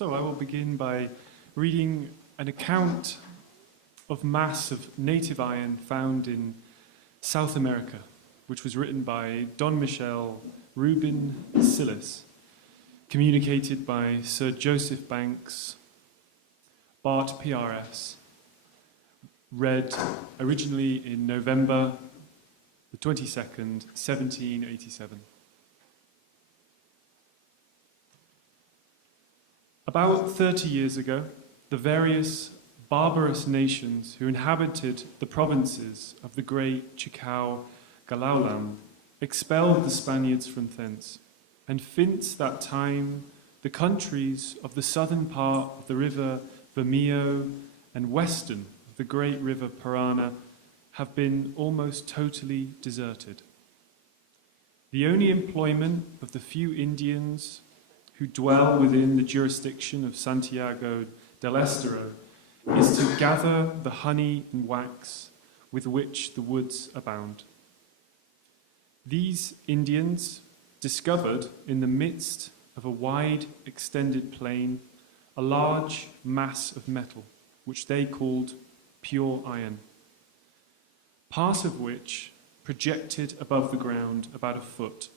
So I will begin by reading an account of mass of native iron found in South America, which was written by Don Michel Rubin Sillis, communicated by Sir Joseph Banks, Bart PRS, read originally in November the 22nd, 1787. About 30 years ago, the various barbarous nations who inhabited the provinces of the great Chicao Galauland expelled the Spaniards from thence, and since that time the countries of the southern part of the river Vermillo and western of the great river Parana have been almost totally deserted. The only employment of the few Indians who dwell within the jurisdiction of Santiago del Estero is to gather the honey and wax with which the woods abound. These Indians discovered in the midst of a wide extended plain a large mass of metal, which they called pure iron, part of which projected above the ground about a foot,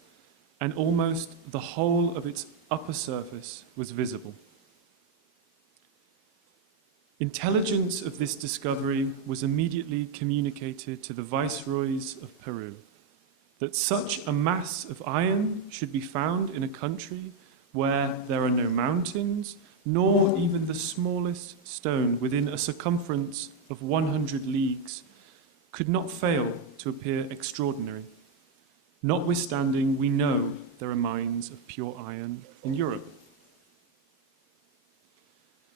and almost the whole of its upper surface was visible. Intelligence of this discovery was immediately communicated to the viceroys of Peru, that such a mass of iron should be found in a country where there are no mountains, nor even the smallest stone within a circumference of 100 leagues, could not fail to appear extraordinary. Notwithstanding, we know there are mines of pure iron in Europe.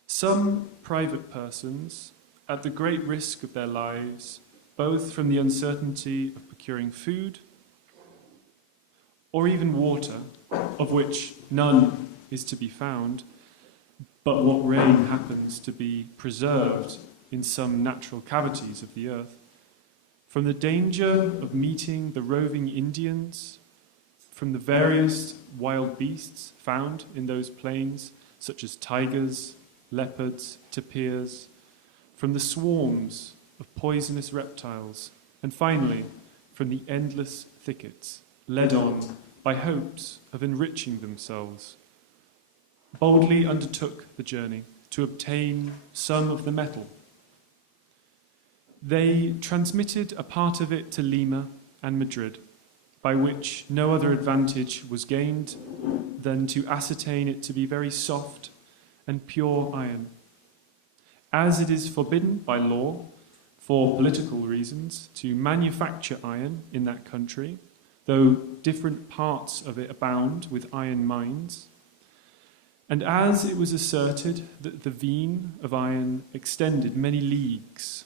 Some private persons, at the great risk of their lives, both from the uncertainty of procuring food or even water, of which none is to be found, but what rain happens to be preserved in some natural cavities of the earth, from the danger of meeting the roving Indians, from the various wild beasts found in those plains, such as tigers, leopards, tapirs, from the swarms of poisonous reptiles, and finally, from the endless thickets, led on by hopes of enriching themselves, boldly undertook the journey to obtain some of the metal. They transmitted a part of it to Lima and Madrid, by which no other advantage was gained than to ascertain it to be very soft and pure iron. As it is forbidden by law, for political reasons, to manufacture iron in that country, though different parts of it abound with iron mines, and as it was asserted that the vein of iron extended many leagues,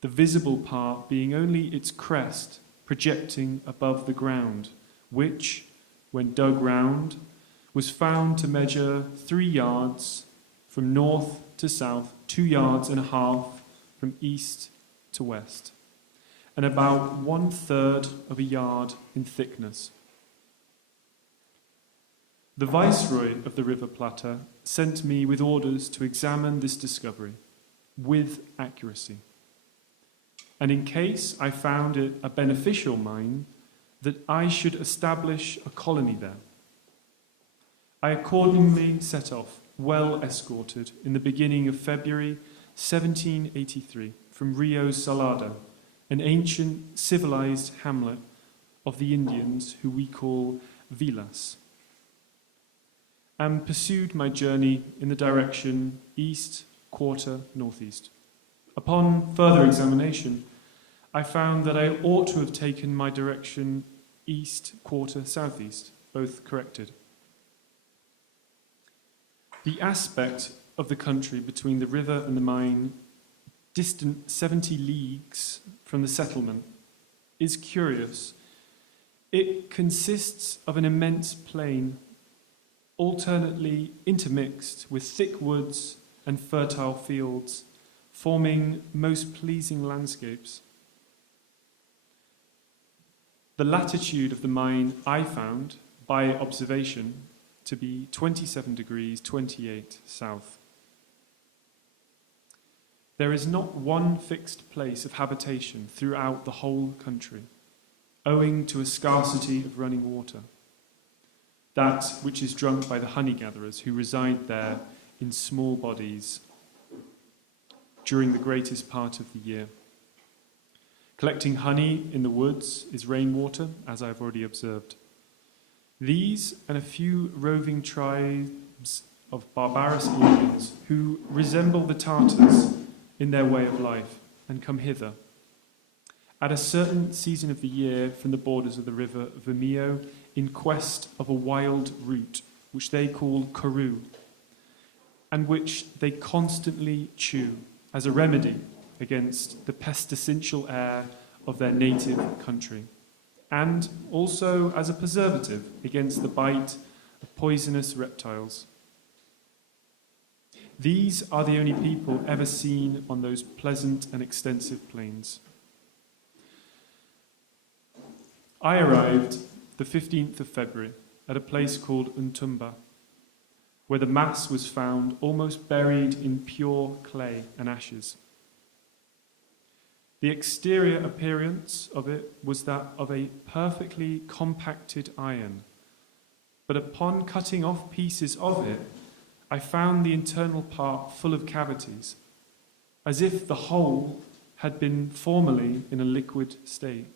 the visible part being only its crest projecting above the ground, which, when dug round, was found to measure 3 yards from north to south, 2.5 yards from east to west, and about 1/3 of a yard in thickness. The Viceroy of the River Plata sent me with orders to examine this discovery with accuracy, and in case I found it a beneficial mine, that I should establish a colony there. I accordingly set off, well escorted, in the beginning of February 1783, from Rio Salado, an ancient civilized hamlet of the Indians who we call Villas, and pursued my journey in the direction east, quarter, northeast. Upon further examination, I found that I ought to have taken my direction east, quarter, southeast, both corrected. The aspect of the country between the river and the mine, distant 70 leagues from the settlement, is curious. It consists of an immense plain, alternately intermixed with thick woods and fertile fields, forming most pleasing landscapes. The latitude of the mine I found, by observation, to be 27 degrees 28 south. There is not one fixed place of habitation throughout the whole country, owing to a scarcity of running water, that which is drunk by the honey-gatherers who reside there in small bodies during the greatest part of the year. Collecting honey in the woods is rainwater, as I have already observed. These and a few roving tribes of barbarous Indians who resemble the Tartars in their way of life and come hither at a certain season of the year from the borders of the river Vimeo in quest of a wild root which they call karoo and which they constantly chew as a remedy against the pestilential air of their native country, and also as a preservative against the bite of poisonous reptiles. These are the only people ever seen on those pleasant and extensive plains. I arrived the 15th of February at a place called Untumba, where the mass was found almost buried in pure clay and ashes. The exterior appearance of it was that of a perfectly compacted iron, but upon cutting off pieces of it, I found the internal part full of cavities, as if the whole had been formerly in a liquid state.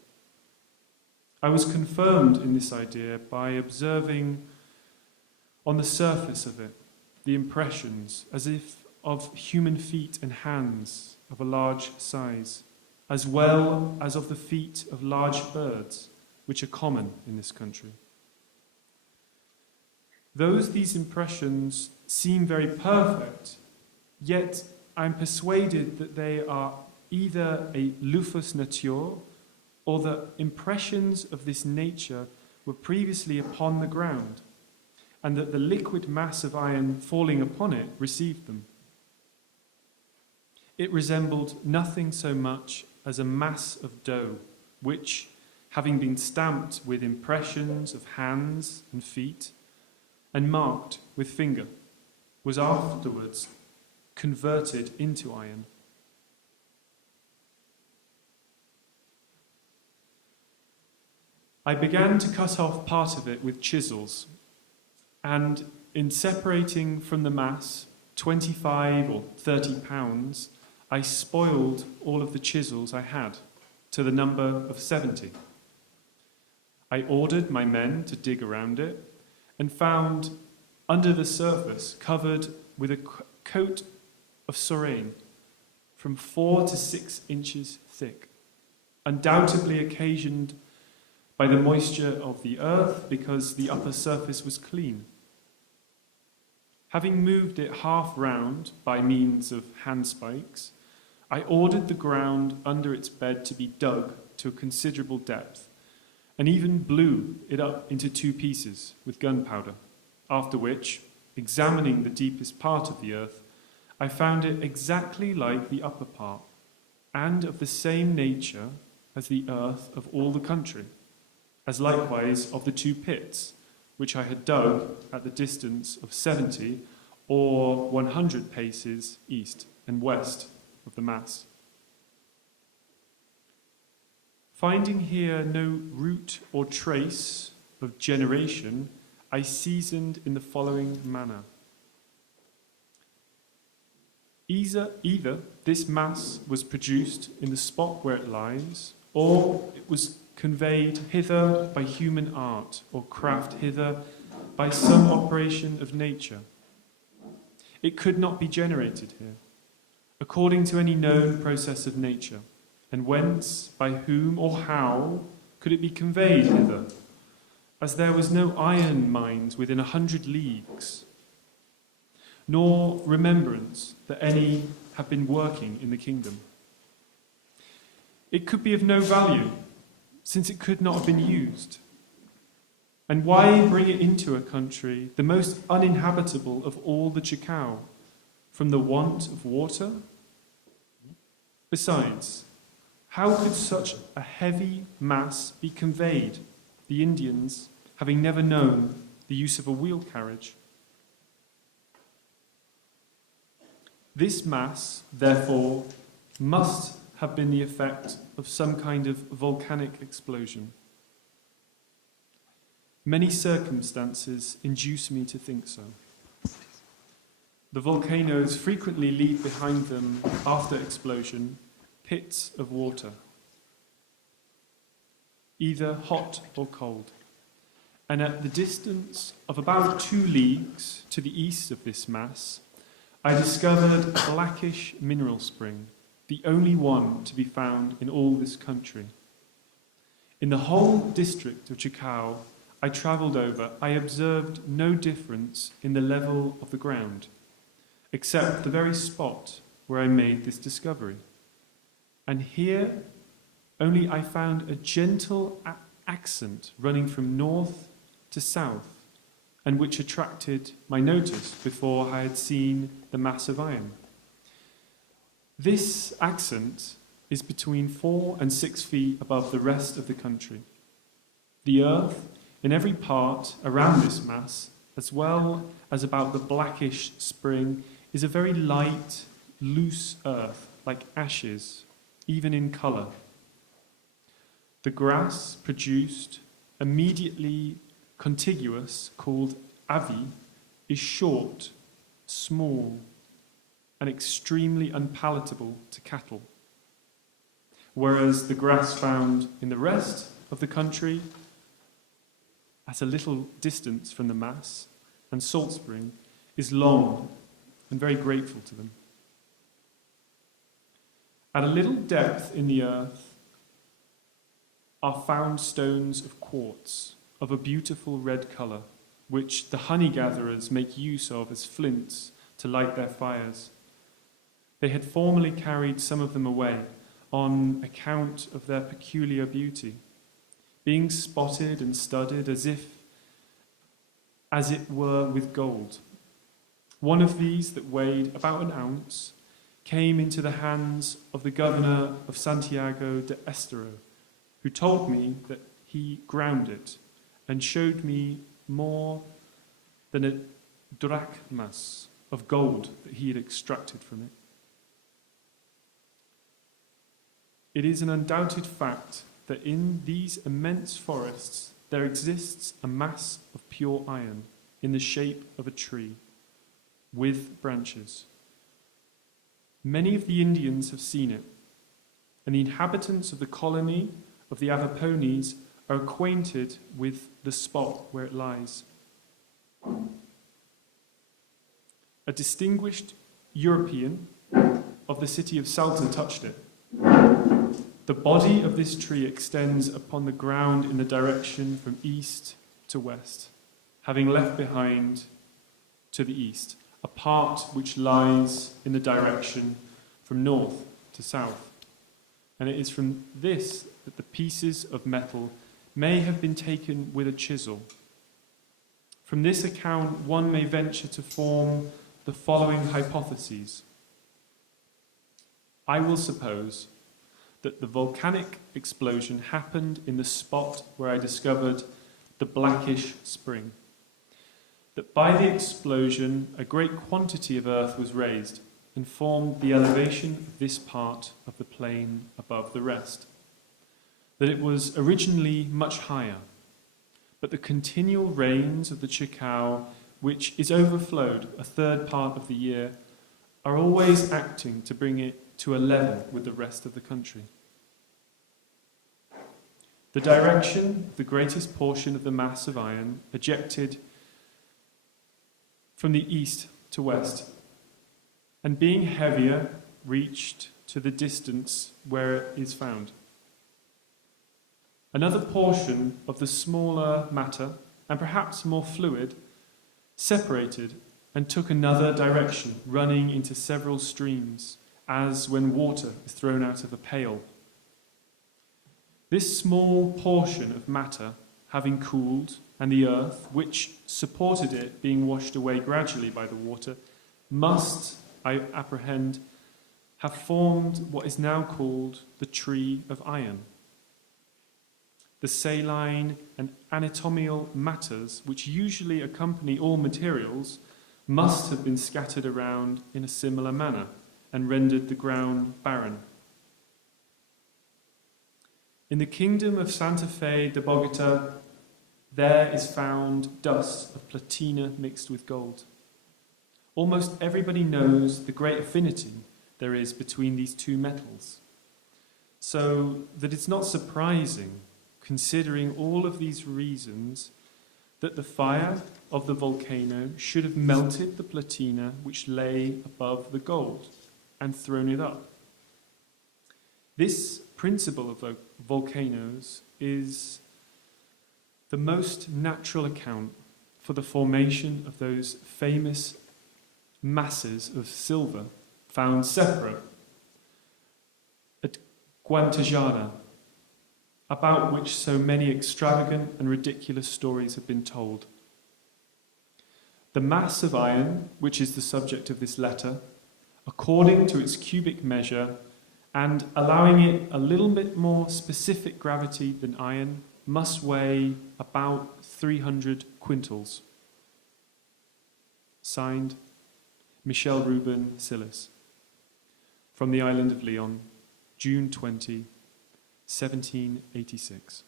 I was confirmed in this idea by observing on the surface of it the impressions, as if of human feet and hands of a large size, as well as of the feet of large birds, which are common in this country. Though these impressions seem very perfect, yet I am persuaded that they are either a lufus nature or that impressions of this nature were previously upon the ground, and that the liquid mass of iron falling upon it received them. It resembled nothing so much as a mass of dough, which, having been stamped with impressions of hands and feet, and marked with finger, was afterwards converted into iron. I began to cut off part of it with chisels, and in separating from the mass 25 or 30 pounds, I spoiled all of the chisels I had, to the number of 70. I ordered my men to dig around it, and found under the surface covered with a coat of sorraine from 4 to 6 inches thick, undoubtedly occasioned by the moisture of the earth because the upper surface was clean. Having moved it half round by means of handspikes, I ordered the ground under its bed to be dug to a considerable depth, and even blew it up into 2 pieces with gunpowder, after which, examining the deepest part of the earth, I found it exactly like the upper part, and of the same nature as the earth of all the country, as likewise of the 2 pits, which I had dug at the distance of 70 or 100 paces east and west of the mass. Finding here no root or trace of generation, I seasoned in the following manner. Either this mass was produced in the spot where it lies, or it was conveyed hither by human art, or craft hither by some operation of nature. It could not be generated here, according to any known process of nature, and whence, by whom, or how could it be conveyed hither, as there was no iron mines within 100 leagues, nor remembrance that any have been working in the kingdom. It could be of no value, since it could not have been used. And why bring it into a country, the most uninhabitable of all the Chacao, from the want of water? Besides, how could such a heavy mass be conveyed, the Indians having never known the use of a wheel carriage. This mass, therefore, must have been the effect of some kind of volcanic explosion. Many circumstances induce me to think so. The volcanoes frequently leave behind them, after explosion, pits of water, either hot or cold. And at the distance of about 2 leagues to the east of this mass, I discovered a blackish mineral spring, the only one to be found in all this country. In the whole district of Chacao I travelled over, I observed no difference in the level of the ground, except the very spot where I made this discovery. And here only I found a gentle accent running from north to south, and which attracted my notice before I had seen the mass of iron. This accent is between 4 and 6 feet above the rest of the country. The earth in every part around this mass, as well as about the blackish spring, is a very light, loose earth, like ashes, even in colour. The grass produced immediately contiguous, called avi, is short, small, and extremely unpalatable to cattle, whereas the grass found in the rest of the country at a little distance from the mass and salt spring is long and very grateful to them. At a little depth in the earth are found stones of quartz of a beautiful red colour, which the honey gatherers make use of as flints to light their fires. They had formerly carried some of them away on account of their peculiar beauty, being spotted and studded as it were with gold. One of these, that weighed about an ounce, came into the hands of the governor of Santiago de Estero, who told me that he ground it and showed me more than a drachmas of gold that he had extracted from it. It is an undoubted fact that in these immense forests there exists a mass of pure iron in the shape of a tree, with branches. Many of the Indians have seen it, and the inhabitants of the colony of the Avapones are acquainted with the spot where it lies. A distinguished European of the city of Salta touched it. The body of this tree extends upon the ground in the direction from east to west, having left behind to the east a part which lies in the direction from north to south. And it is from this that the pieces of metal may have been taken with a chisel. From this account, one may venture to form the following hypotheses. I will suppose that the volcanic explosion happened in the spot where I discovered the blackish spring. That by the explosion a great quantity of earth was raised and formed the elevation of this part of the plain above the rest. That it was originally much higher, but the continual rains of the Chacao, which is overflowed a third part of the year, are always acting to bring it to a level with the rest of the country. The direction of the greatest portion of the mass of iron ejected from the east to west, and being heavier, reached to the distance where it is found. Another portion of the smaller matter, and perhaps more fluid, separated and took another direction, running into several streams, as when water is thrown out of a pail. This small portion of matter, having cooled, and the earth, which supported it, being washed away gradually by the water, must, I apprehend, have formed what is now called the tree of iron. the saline and anatomical matters which usually accompany all materials must have been scattered around in a similar manner and rendered the ground barren. In the kingdom of Santa Fe de Bogota, there is found dust of platina mixed with gold. Almost everybody knows the great affinity there is between these two metals, so that it's not surprising, considering all of these reasons, that the fire of the volcano should have melted the platina which lay above the gold and thrown it up. This principle of volcanoes is the most natural account for the formation of those famous masses of silver found separate at Guantajara, about which so many extravagant and ridiculous stories have been told. The mass of iron, which is the subject of this letter, according to its cubic measure, and allowing it a little bit more specific gravity than iron, must weigh about 300 quintals. Signed, Michel Ruben Silas. From the island of Leon, June 20, 1786.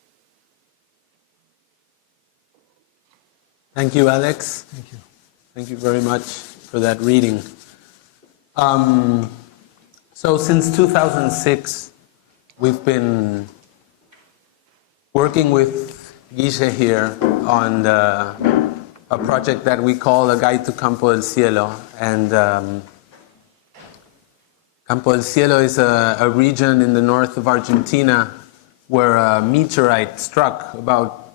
Thank you, Alex. Thank you. Thank you very much for that reading. So since 2006, we've been working with Guille here on a project that we call A Guide to Campo del Cielo. And Campo del Cielo is a region in the north of Argentina where a meteorite struck about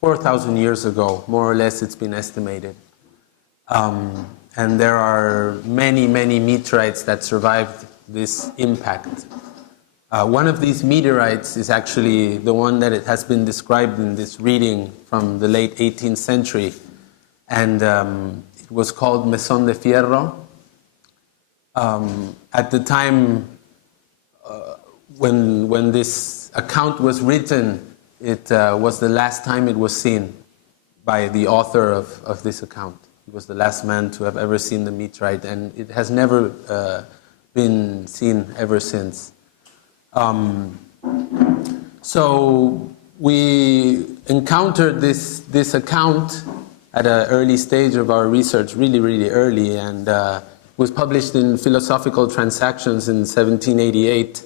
4,000 years ago, more or less it's been estimated. And there are many, many meteorites that survived this impact. One of these meteorites is actually the one that it has been described in this reading from the late 18th century. And it was called Mesón de Fierro. At the time when this account was written, it was the last time it was seen by the author of this account. He was the last man to have ever seen the meteorite, and it has never been seen ever since. So we encountered this account at an early stage of our research, really, really early, and was published in Philosophical Transactions in 1788.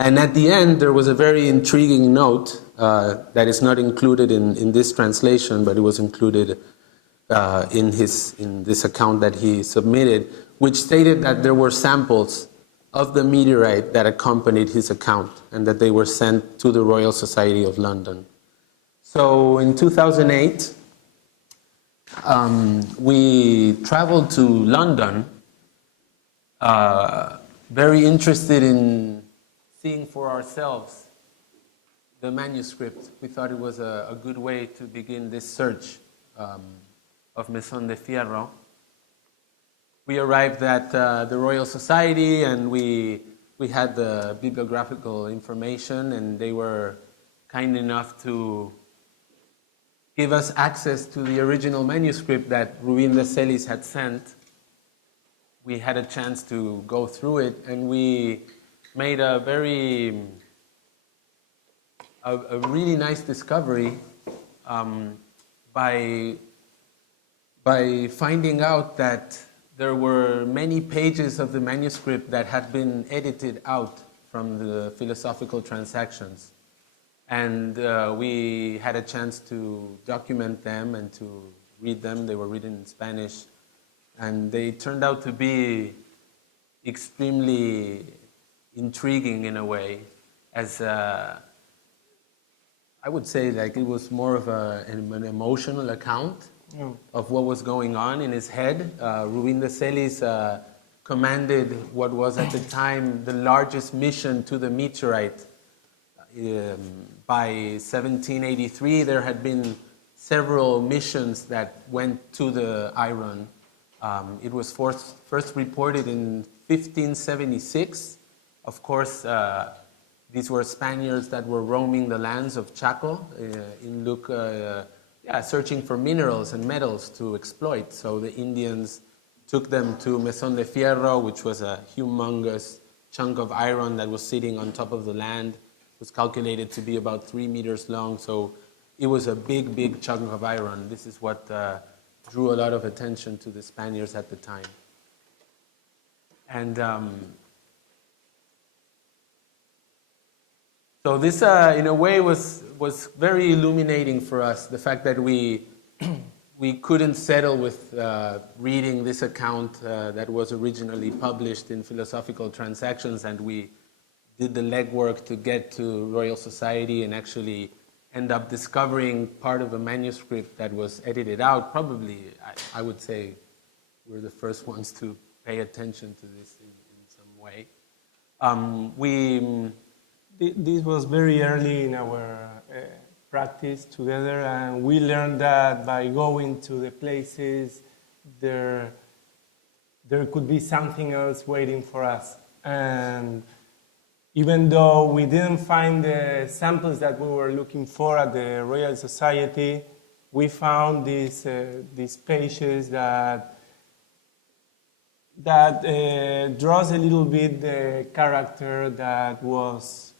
And at the end, there was a very intriguing note that is not included in this translation, but it was included in this account that he submitted, which stated that there were samples of the meteorite that accompanied his account and that they were sent to the Royal Society of London. So in 2008, we traveled to London, very interested in seeing for ourselves the manuscript. We thought it was a good way to begin this search of Mesón de Fierro. We arrived at the Royal Society and we had the bibliographical information, and they were kind enough to give us access to the original manuscript that Rubin de Celis had sent. We had a chance to go through it, and we made a really nice discovery by finding out that there were many pages of the manuscript that had been edited out from the Philosophical Transactions. And we had a chance to document them and to read them. They were written in Spanish. And they turned out to be extremely intriguing in a way, as I would say like it was more of an emotional account of what was going on in his head. Rubin de Celis commanded what was at the time the largest mission to the meteorite. By 1783, there had been several missions that went to the iron. It was first reported in 1576. Of course, these were Spaniards that were roaming the lands of Chaco searching for minerals and metals to exploit. So the Indians took them to Mesón de Fierro, which was a humongous chunk of iron that was sitting on top of the land. It was calculated to be about 3 meters long, so it was a big, big chunk of iron. This is what drew a lot of attention to the Spaniards at the time. And so this, in a way, was very illuminating for us, the fact that we couldn't settle with reading this account that was originally published in Philosophical Transactions, and we did the legwork to get to Royal Society and actually end up discovering part of a manuscript that was edited out. Probably, I would say, we're the first ones to pay attention to this in some way. This was very early in our practice together, and we learned that by going to the places, there could be something else waiting for us. And even though we didn't find the samples that we were looking for at the Royal Society, we found these pages that draws a little bit the character that was.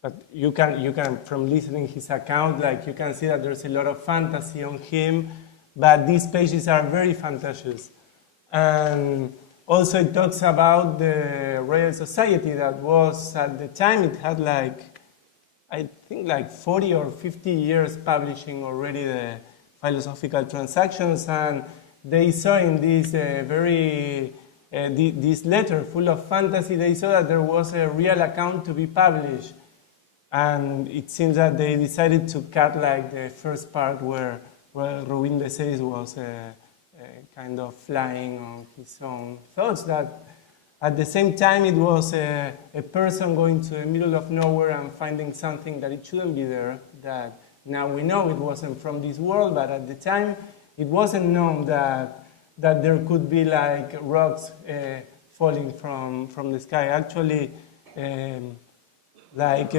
But you can from listening his account, like you can see that there's a lot of fantasy on him, but these pages are very fantasious. And also it talks about the Royal Society that was, at the time, it had I think 40 or 50 years publishing already the Philosophical Transactions, and they saw in this this letter full of fantasy, they saw that there was a real account to be published. And it seems that they decided to cut the first part where Rubin de Celis was kind of flying on his own thoughts, that at the same time it was a person going to the middle of nowhere and finding something that it shouldn't be there, that now we know it wasn't from this world, but at the time it wasn't known that there could be rocks falling from the sky. Actually, if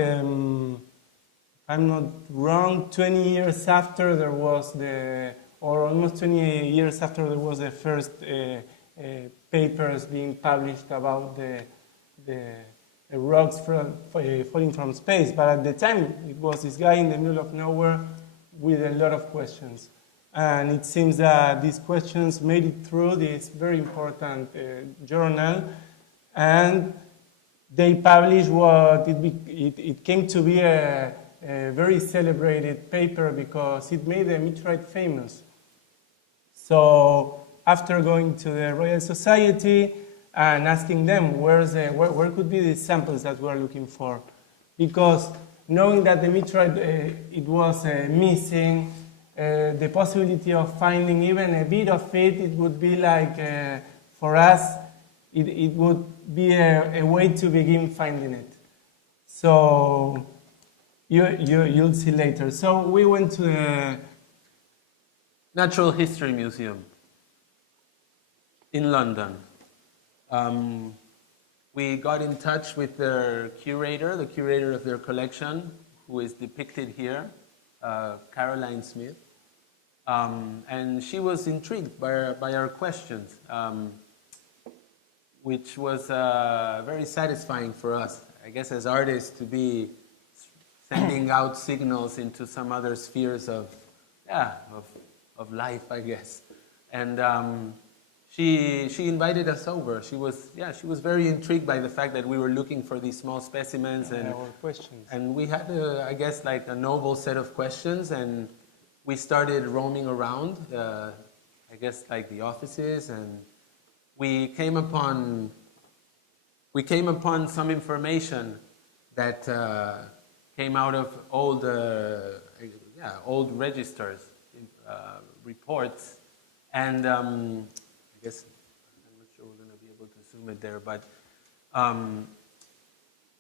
I'm not wrong, 20 years after there was or almost 20 years after there was the first papers being published about the rocks falling from space. But at the time, it was this guy in the middle of nowhere with a lot of questions. And it seems that these questions made it through this very important journal, and they published what it came to be a very celebrated paper because it made the meteorite famous. So after going to the Royal Society and asking them where could be the samples that we are looking for, because knowing that the meteorite it was missing, the possibility of finding even a bit of it would be for us, it would be a way to begin finding it. So you'll see later. So we went to the Natural History Museum in London. We got in touch with their curator, the curator of their collection, who is depicted here, Caroline Smith. And she was intrigued by our questions, which was very satisfying for us, I guess, as artists, to be sending out signals into some other spheres of life, I guess. And she invited us over. She was very intrigued by the fact that we were looking for these small specimens and our questions. And we had a noble set of questions, and we started roaming around, I guess the offices, and we came upon some information that came out of old registers, reports, and I guess I'm not sure we're going to be able to zoom it there, but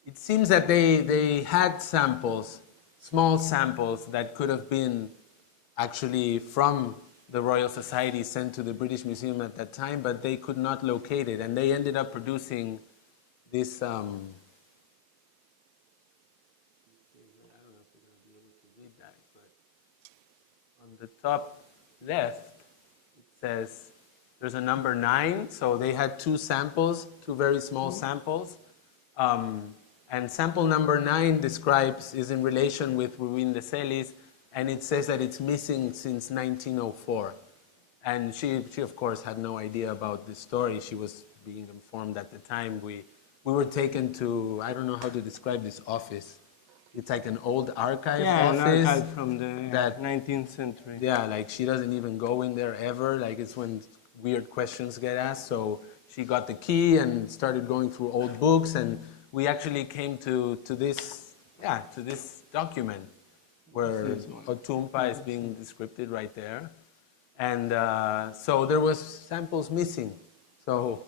it seems that they had samples, small samples that could have been actually from the Royal Society sent to the British Museum at that time, but they could not locate it, and they ended up producing this the top left, it says there's a number 9. So they had two samples, two very small samples. And sample number 9 is in relation with Ruin de Celis, and it says that it's missing since 1904. And she of course had no idea about this story. She was being informed at the time. We were taken to, I don't know how to describe this office. It's like an old archive office. An archive from the 19th century. Yeah, like she doesn't even go in there ever. Like it's when weird questions get asked. So she got the key and started going through old books, and we actually came to this document where Otumpa is being described right there. And so there was samples missing. So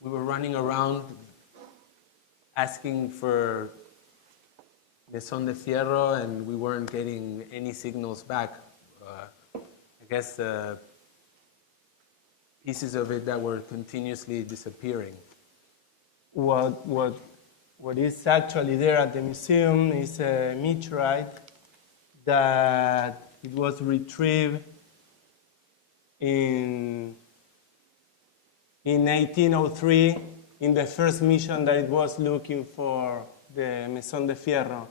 we were running around asking for Mesón de Fierro, and we weren't getting any signals back. I guess pieces of it that were continuously disappearing. What is actually there at the museum is a meteorite that it was retrieved in 1803 in the first mission that it was looking for the Mesón de Fierro.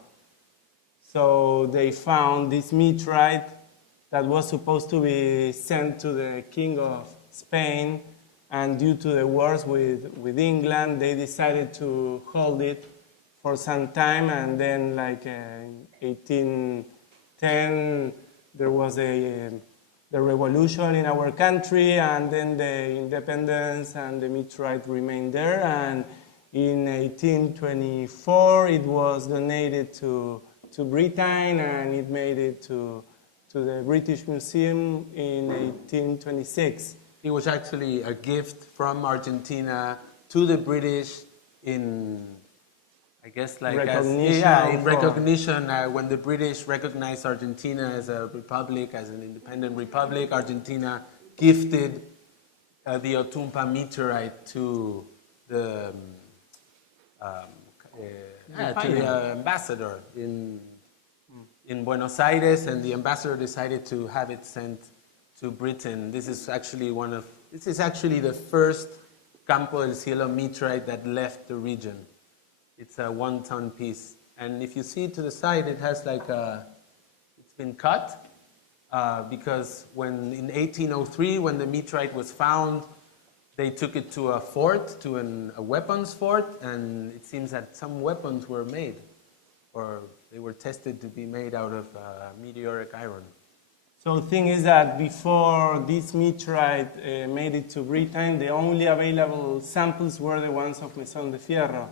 So they found this meteorite that was supposed to be sent to the King of Spain, and due to the wars with England, they decided to hold it for some time, and then like in 1810 there was the revolution in our country, and then the independence, and the meteorite remained there, and in 1824 it was donated to Britain, and it made it to the British Museum in 1826. It was actually a gift from Argentina to the British in, I guess, like recognition. In recognition when the British recognized Argentina as a republic, as an independent republic. Argentina gifted the Otumpa meteorite to the ambassador in Buenos Aires, and the ambassador decided to have it sent to Britain. This is actually the first Campo del Cielo meteorite that left the region. It's a 1-ton piece, and if you see to the side, it has like it's been cut because when in 1803, when the meteorite was found, they took it to a fort, to a weapons fort, and it seems that some weapons were made, or they were tested to be made out of meteoric iron. So the thing is that before this meteorite made it to Britain, the only available samples were the ones of Mesón de Fierro.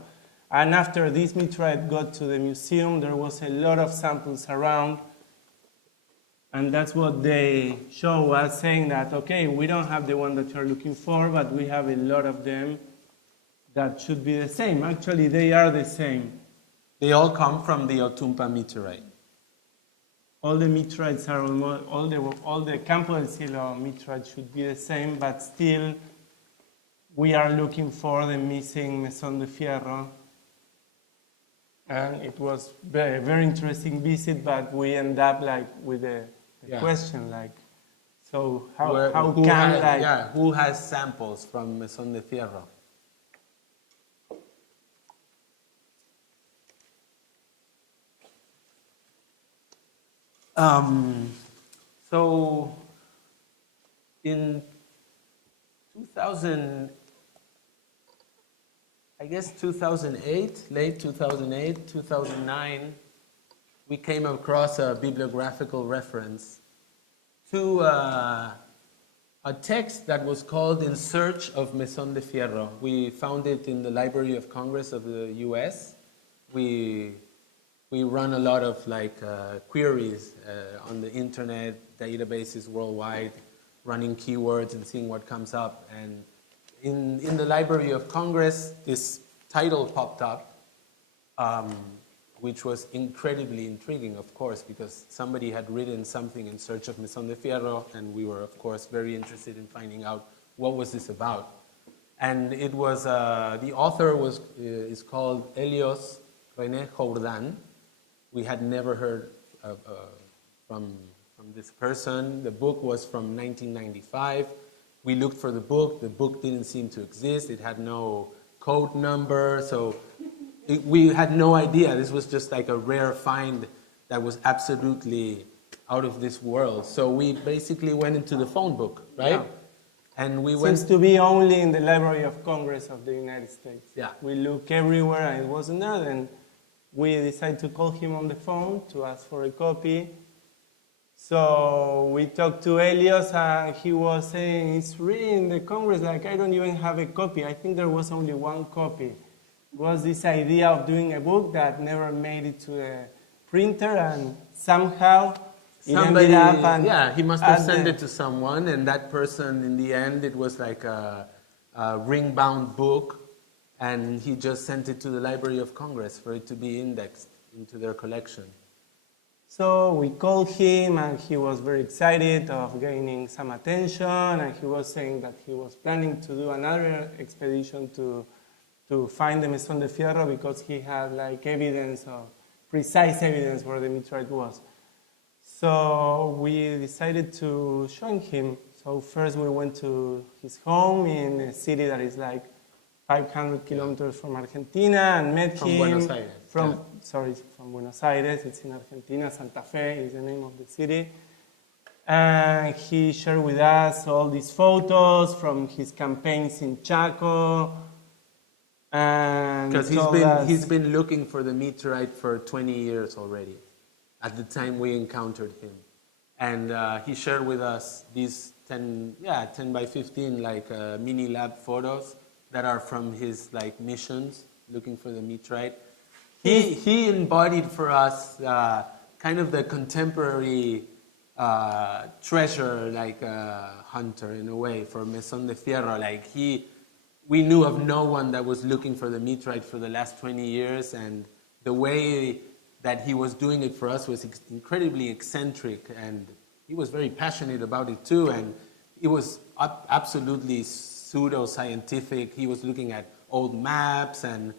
And after this meteorite got to the museum, there was a lot of samples around. And that's what they show us, saying that, okay, we don't have the one that you're looking for, but we have a lot of them that should be the same. Actually, they are the same. They all come from the Otumpa meteorite. All the meteorites are almost, all the Campo del Cielo meteorites should be the same, but still we are looking for the missing Mesón de Fierro. And it was a very interesting visit, but we end up like with a question like, so who has samples from Mesón de Fierro? So in 2008, late 2008, 2009, we came across a bibliographical reference to a text that was called In Search of Mesón de Fierro. We found it in the Library of Congress of the US. We run a lot of queries on the internet, databases worldwide, running keywords and seeing what comes up. And in the Library of Congress, this title popped up, which was incredibly intriguing, of course, because somebody had written something in search of Mesón de Fierro, and we were, of course, very interested in finding out what was this about. And it was the author is called Elios René Jourdan. We had never heard from this person. The book was from 1995. We looked for the book. The book didn't seem to exist. It had no code number, so we had no idea. This was just like a rare find that was absolutely out of this world. So we basically went into the phone book, right? Yeah. And we Seems went to be only in the Library of Congress of the United States. Yeah. We look everywhere and it wasn't there. And we decided to call him on the phone to ask for a copy. So we talked to Elios and he was saying, it's really in the Congress, like I don't even have a copy. I think there was only one copy. It was this idea of doing a book that never made it to the printer and somehow it ended up and yeah, he must have sent it to someone, and that person, in the end, it was like a ring-bound book, and he just sent it to the Library of Congress for it to be indexed into their collection. So we called him, and he was very excited of gaining some attention, and he was saying that he was planning to do another expedition to find the Mesón de Fierro because he had like evidence of precise evidence where the meteorite was. So we decided to join him. So first we went to his home in a city that is like 500 kilometers from Argentina and met From him. Buenos Aires. From Buenos Aires. It's in Argentina. Santa Fe is the name of the city. And he shared with us all these photos from his campaigns in Chaco. Because he's been looking for the meteorite for 20 years already, at the time we encountered him. And he shared with us these 10 by 15 like mini lab photos that are from his like missions looking for the meteorite. He embodied for us kind of the contemporary treasure like hunter in a way for Mesón de Fierro. Like we knew of no one that was looking for the meteorite for the last 20 years, and the way that he was doing it for us was incredibly eccentric, and he was very passionate about it too, and it was absolutely pseudo-scientific. He was looking at old maps and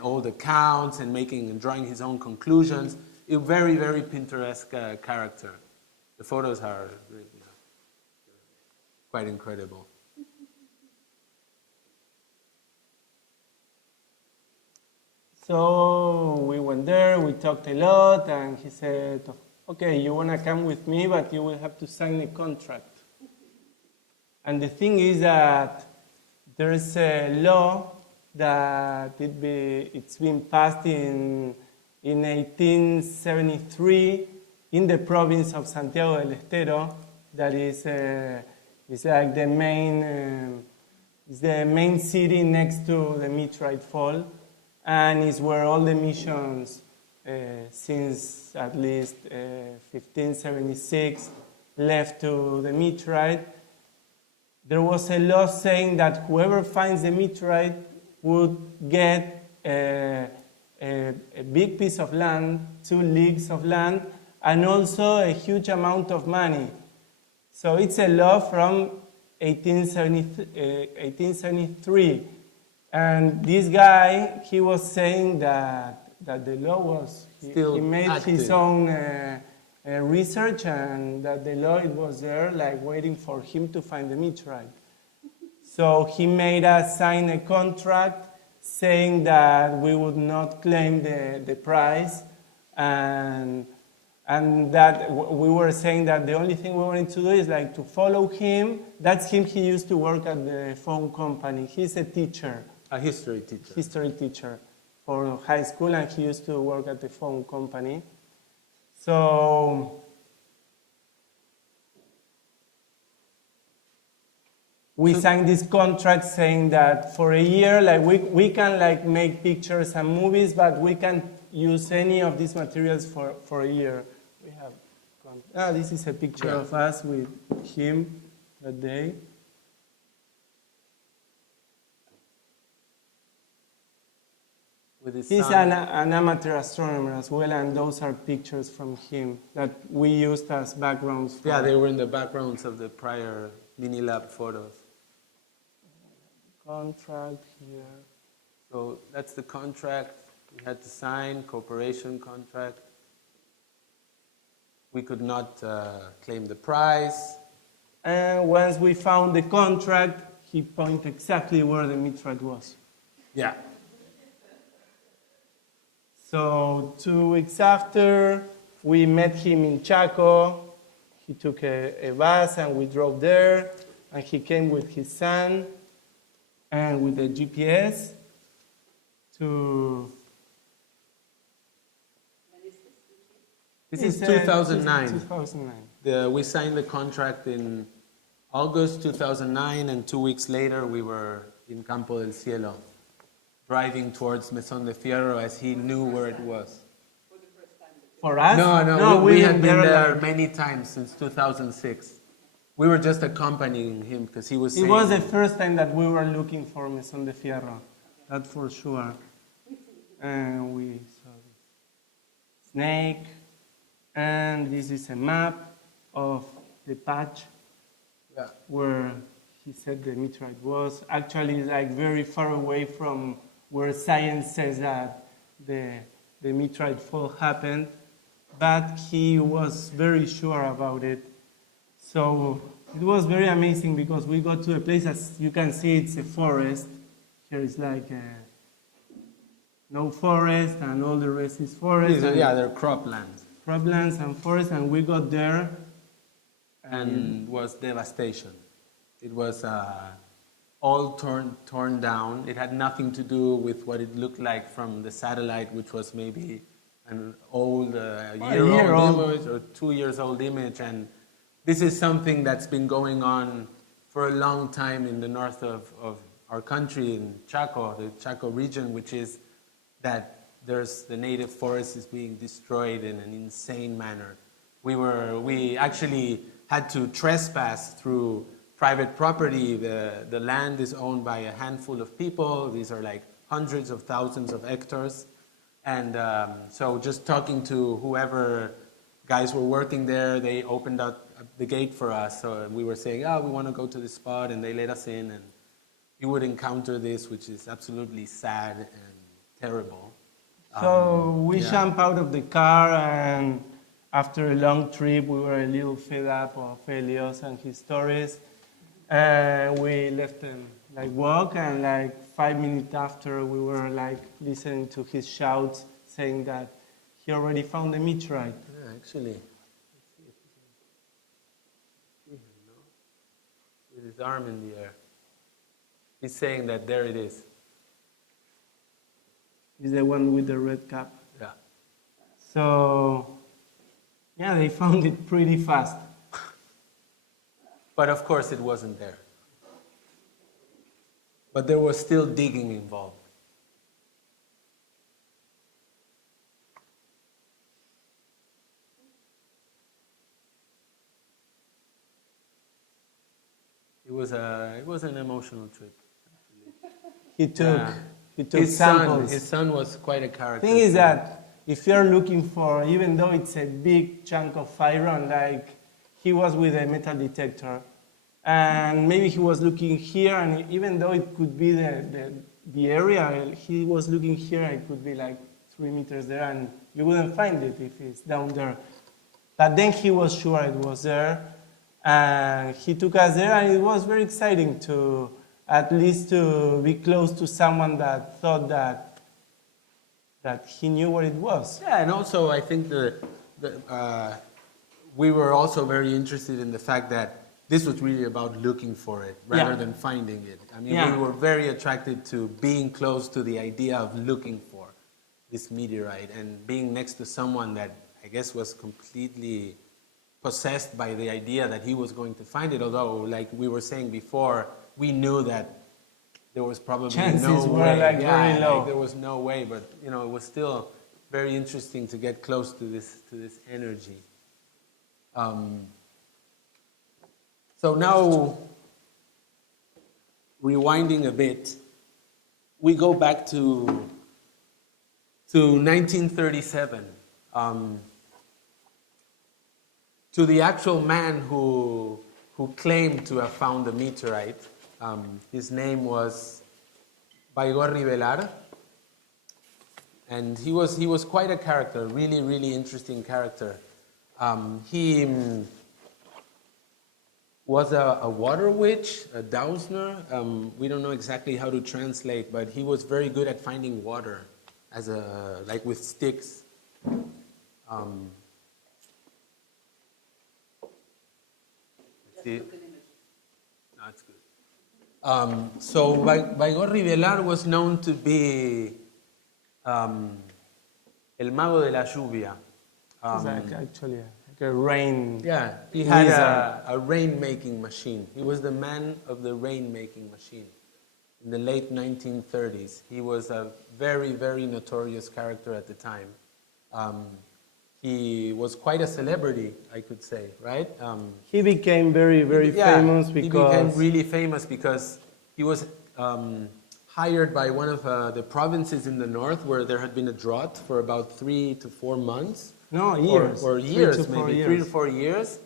old accounts and drawing his own conclusions. A very, very Pinterest character. The photos are really, quite incredible. So we went there, we talked a lot, and he said, okay, you want to come with me, but you will have to sign a contract. And the thing is that there's a law that it's been passed in 1873 in the province of Santiago del Estero, that is like the main city next to the meteorite fall. And it's where all the missions since at least 1576 left to the meteorite. There was a law saying that whoever finds the meteorite would get a big piece of land, 2 leagues of land, and also a huge amount of money. So it's a law from 1873. And this guy, he was saying that the law was, he made active. his own research, and that the law, it was there like waiting for him to find the meteorite. So he made us sign a contract saying that we would not claim the prize, and that we were saying that the only thing we wanted to do is like to follow him. That's him. He used to work at the phone company. He's a teacher. A history teacher. History teacher for high school, and he used to work at the phone company. So we signed this contract saying that for a year, like we can like make pictures and movies, but we can't use any of these materials for a year. We have this is a picture of us with him that day. He's an amateur astronomer as well, and those are pictures from him that we used as backgrounds. Yeah, they were in the backgrounds of the prior mini-lab photos. Contract here. So that's the contract we had to sign, cooperation contract. we could not claim the prize. And once we found the contract, he pointed exactly where the meteorite was. Yeah. So 2 weeks after, we met him in Chaco. He took a bus and we drove there. And he came with his son and with the GPS to... This is 2009. 2009. We signed the contract in August 2009, and 2 weeks later we were in Campo del Cielo, driving towards Mesón de Fierro as he knew where it was. For us? No, we had been there like- many times since 2006. We were just accompanying him because he was It saying... was the first time that we were looking for Mesón de Fierro, that for sure. And we saw the snake, and this is a map of the patch Yeah. where he said the meteorite was. Actually, it's like very far away from where science says that the meteorite fall happened, but he was very sure about it. So it was very amazing because we got to a place, as you can see, it's a forest. Here is like no forest, and all the rest is forest. Yeah, they're croplands. Croplands and forest, and we got there. And was devastation. It was all torn down. It had nothing to do with what it looked like from the satellite, which was maybe an old year-old image or 2 years old image. And this is something that's been going on for a long time in the north of our country, in Chaco, the Chaco region, which is that the native forest is being destroyed in an insane manner. We actually had to trespass through private property. The land is owned by a handful of people. These are like hundreds of thousands of hectares. And so just talking to whoever guys were working there, they opened up the gate for us. So we were saying, we want to go to this spot, and they let us in. And you would encounter this, which is absolutely sad and terrible. So we jumped out of the car, and after a long trip, we were a little fed up of Elios and his stories. And we left him walk, and 5 minutes after, we were listening to his shouts saying that he already found the meteorite. Yeah, actually. Let's see if we can see him, with his arm in the air. He's saying that there it is. He's the one with the red cap. Yeah. So, yeah, they found it pretty fast. But of course it wasn't there. But there was still digging involved. It was an emotional trip. He took His samples. son was quite a character. Thing is that if you're looking for, even though it's a big chunk of iron, he was with a metal detector, and maybe he was looking here, and even though it could be the area, he was looking here, and it could be 3 meters there, and you wouldn't find it if it's down there. But then he was sure it was there, and he took us there, and it was very exciting to at least to be close to someone that thought that he knew what it was. Yeah, and also I think we were also very interested in the fact that this was really about looking for it rather than finding it. I mean, we were very attracted to being close to the idea of looking for this meteorite and being next to someone that I guess was completely possessed by the idea that he was going to find it, although, like we were saying before, we knew that there was probably chances no were way. very low. There was no way, but it was still very interesting to get close to this energy. So now, rewinding a bit, we go back to 1937, to the actual man who claimed to have found the meteorite. His name was Faivovich, and he was quite a character, really, really interesting character. He was a water witch, a dowsner. We don't know exactly how to translate, but he was very good at finding water, like with sticks. See? No, it's good. So Baigorri Velar was known to be el mago de la lluvia. It's like actually like a rain. Yeah, he had wizard. a rain-making machine. He was the man of the rain-making machine. In the late 1930s, he was a very, very notorious character at the time. He was quite a celebrity, I could say, right? He became very, very famous because he became really famous because he was hired by one of the provinces in the north where there had been a drought for about 3 to 4 months. No, years. Or years, 3 to 4 maybe years. 3 to 4 years.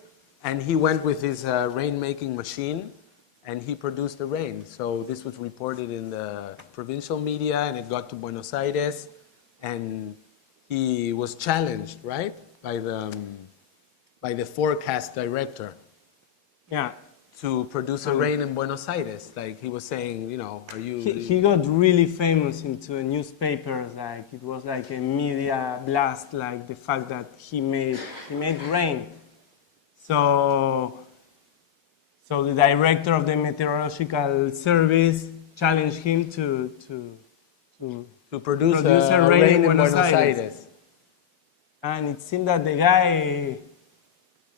And he went with his rain-making machine and he produced the rain. So this was reported in the provincial media and it got to Buenos Aires and he was challenged, right, by the forecast director. Yeah. To produce a rain in Buenos Aires. Like he was saying, you know, are you... He got really famous into a newspaper, like it was like a media blast, like the fact that he made rain. So the director of the meteorological service challenged him to produce a rain in Buenos Aires. Aires. And it seemed that the guy,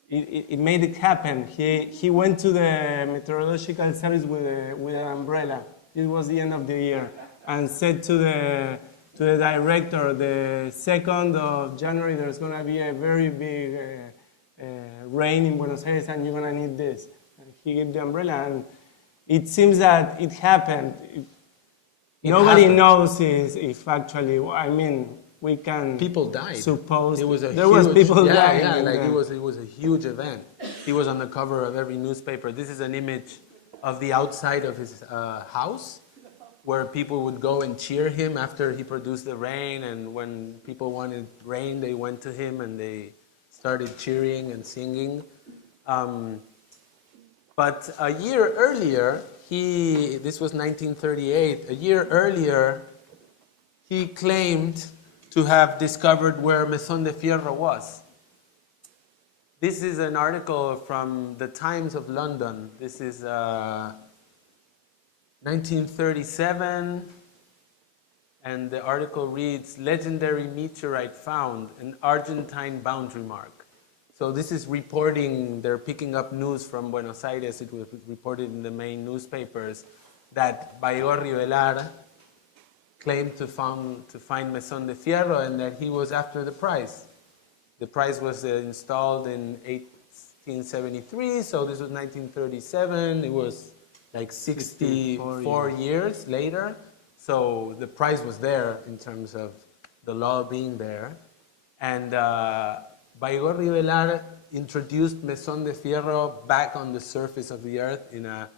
it made it happen. He went to the meteorological service with an umbrella. It was the end of the year, and said to the director, the 2nd of January, there's going to be a very big rain in Buenos Aires, and you're going to need this. And he gave the umbrella, and it seems that it happened. Nobody knows if actually, I mean, we can people died. Suppose it was there was people dying. Yeah, like it was a huge event. He was on the cover of every newspaper. This is an image of the outside of his house, where people would go and cheer him after he produced the rain. And when people wanted rain, they went to him and they started cheering and singing. But a year earlier, this was 1938. A year earlier, he claimed to have discovered where Mesón de Fierro was. This is an article from the Times of London. This is 1937, and the article reads, "Legendary meteorite found, an Argentine boundary mark." So this is reporting, they're picking up news from Buenos Aires. It was reported in the main newspapers that Baigorri Velar claimed to find Mesón de Fierro and that he was after the prize. The prize was installed in 1873, so this was 1937. It was like 64 years later. So the prize was there in terms of the law being there. And Baigorri Velar introduced Mesón de Fierro back on the surface of the earth in a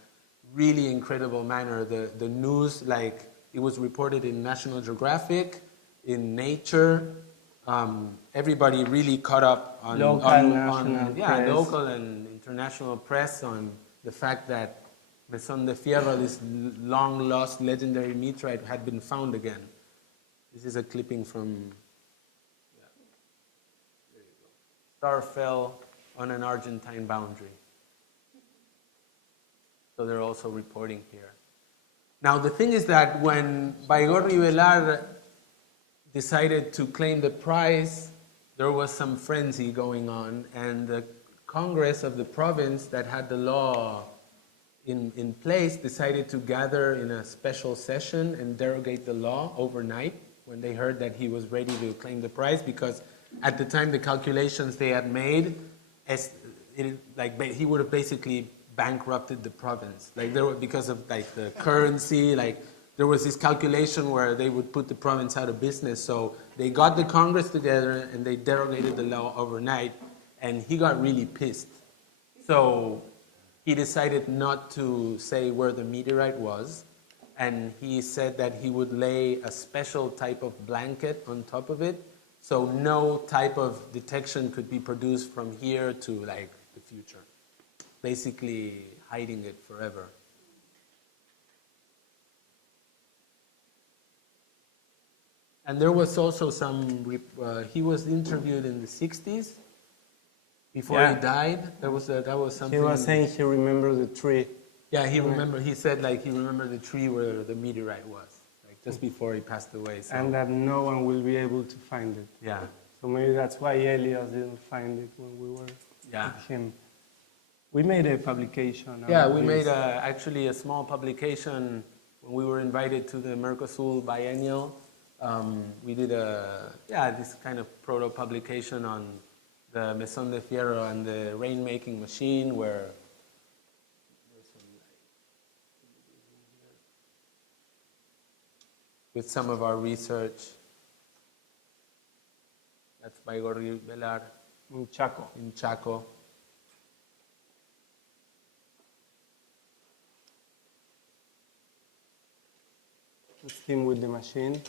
really incredible manner. The news, like, it was reported in National Geographic, in Nature. Everybody really caught up on local and international press on the fact that Mesón de Fierro, this long-lost legendary meteorite, had been found again. This is a clipping from... There you go. Star fell on an Argentine boundary. So they're also reporting here. Now, the thing is that when Baigorri Velar decided to claim the prize, there was some frenzy going on, and the Congress of the province that had the law in place decided to gather in a special session and derogate the law overnight when they heard that he was ready to claim the prize, because at the time the calculations they had made, he would have basically bankrupted the province. Like because of like the currency, like there was this calculation where they would put the province out of business. So they got the Congress together and they derogated the law overnight, and he got really pissed. So he decided not to say where the meteorite was, and he said that he would lay a special type of blanket on top of it So no type of detection could be produced from here to like the future. Basically hiding it forever. And there was also he was interviewed in the 60s before he died. That was something. He was saying he remembered the tree. Yeah, he said like he remembered the tree where the meteorite was, like just before he passed away. So. And that no one will be able to find it. Yeah. So maybe that's why Elias didn't find it when we were with him. We made a publication. Yeah, we made actually a small publication when we were invited to the Mercosur Biennial. We did this kind of proto-publication on the Mesón de Fierro and the rain-making machine, where with some of our research. That's by Gorri Velar In Chaco. in Chaco. It's him with the machine.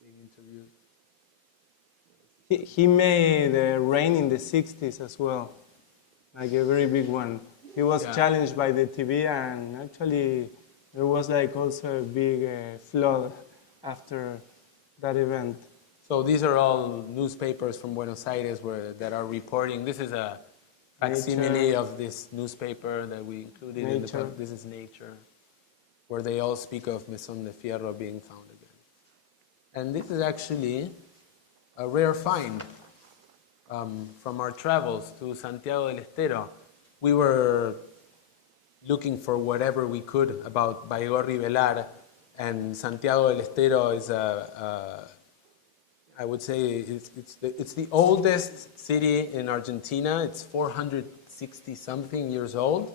Being interviewed. He made rain in the 60s as well, like a very big one. He was challenged by the TV, and actually there was like also a big flood after that event. So these are all newspapers from Buenos Aires that are reporting. This is a facsimile of this newspaper that we included in the book. This is Nature, where they all speak of Mesón de Fierro being found again. And this is actually a rare find from our travels to Santiago del Estero. We were looking for whatever we could about Baigorri Velar, and Santiago del Estero is I would say it's the oldest city in Argentina. It's 460 something years old.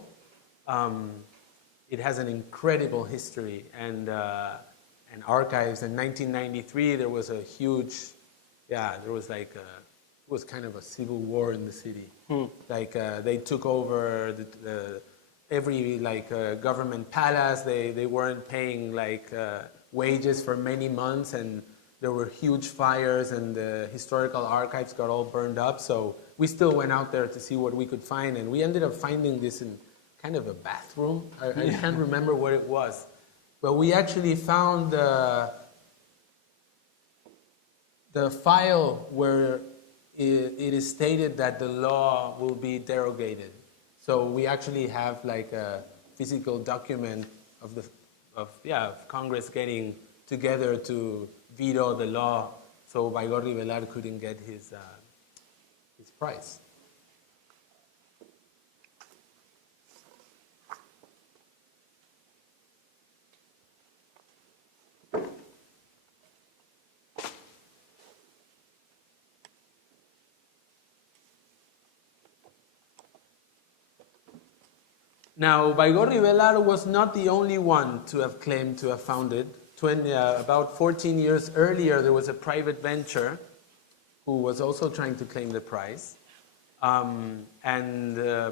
It has an incredible history and archives. In 1993, there was a huge, there was like it was kind of a civil war in the city. Like they took over every government palace. They weren't paying wages for many months, and there were huge fires, and the historical archives got all burned up. So we still went out there to see what we could find, and we ended up finding this in kind of a bathroom. I can't remember what it was, but we actually found the file where it is stated that the law will be derogated. So we actually have like a physical document of Congress getting together to veto the law, so Baigorri Velar couldn't get his prize. Now, Baigorri Velar was not the only one to have claimed to have found it. About 14 years earlier, there was a private venture who was also trying to claim the prize. And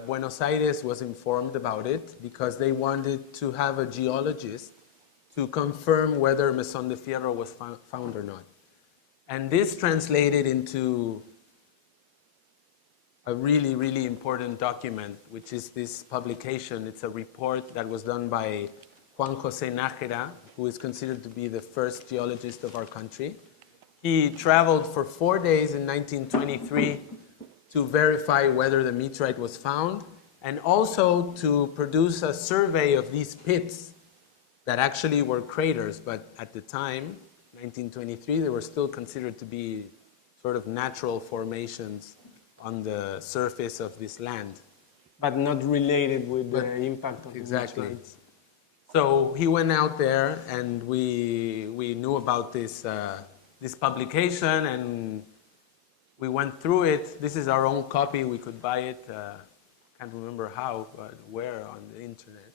Buenos Aires was informed about it because they wanted to have a geologist to confirm whether Mesón de Fierro was found or not. And this translated into a really, really important document, which is this publication. It's a report that was done by Juan José Nájera, who is considered to be the first geologist of our country. He traveled for 4 days in 1923 to verify whether the meteorite was found, and also to produce a survey of these pits that actually were craters, but at the time, 1923, they were still considered to be sort of natural formations on the surface of this land. But not related with the impact of the meteorites. So he went out there, and we knew about this publication, and we went through it. This is our own copy. We could buy it. Can't remember how, but where on the internet.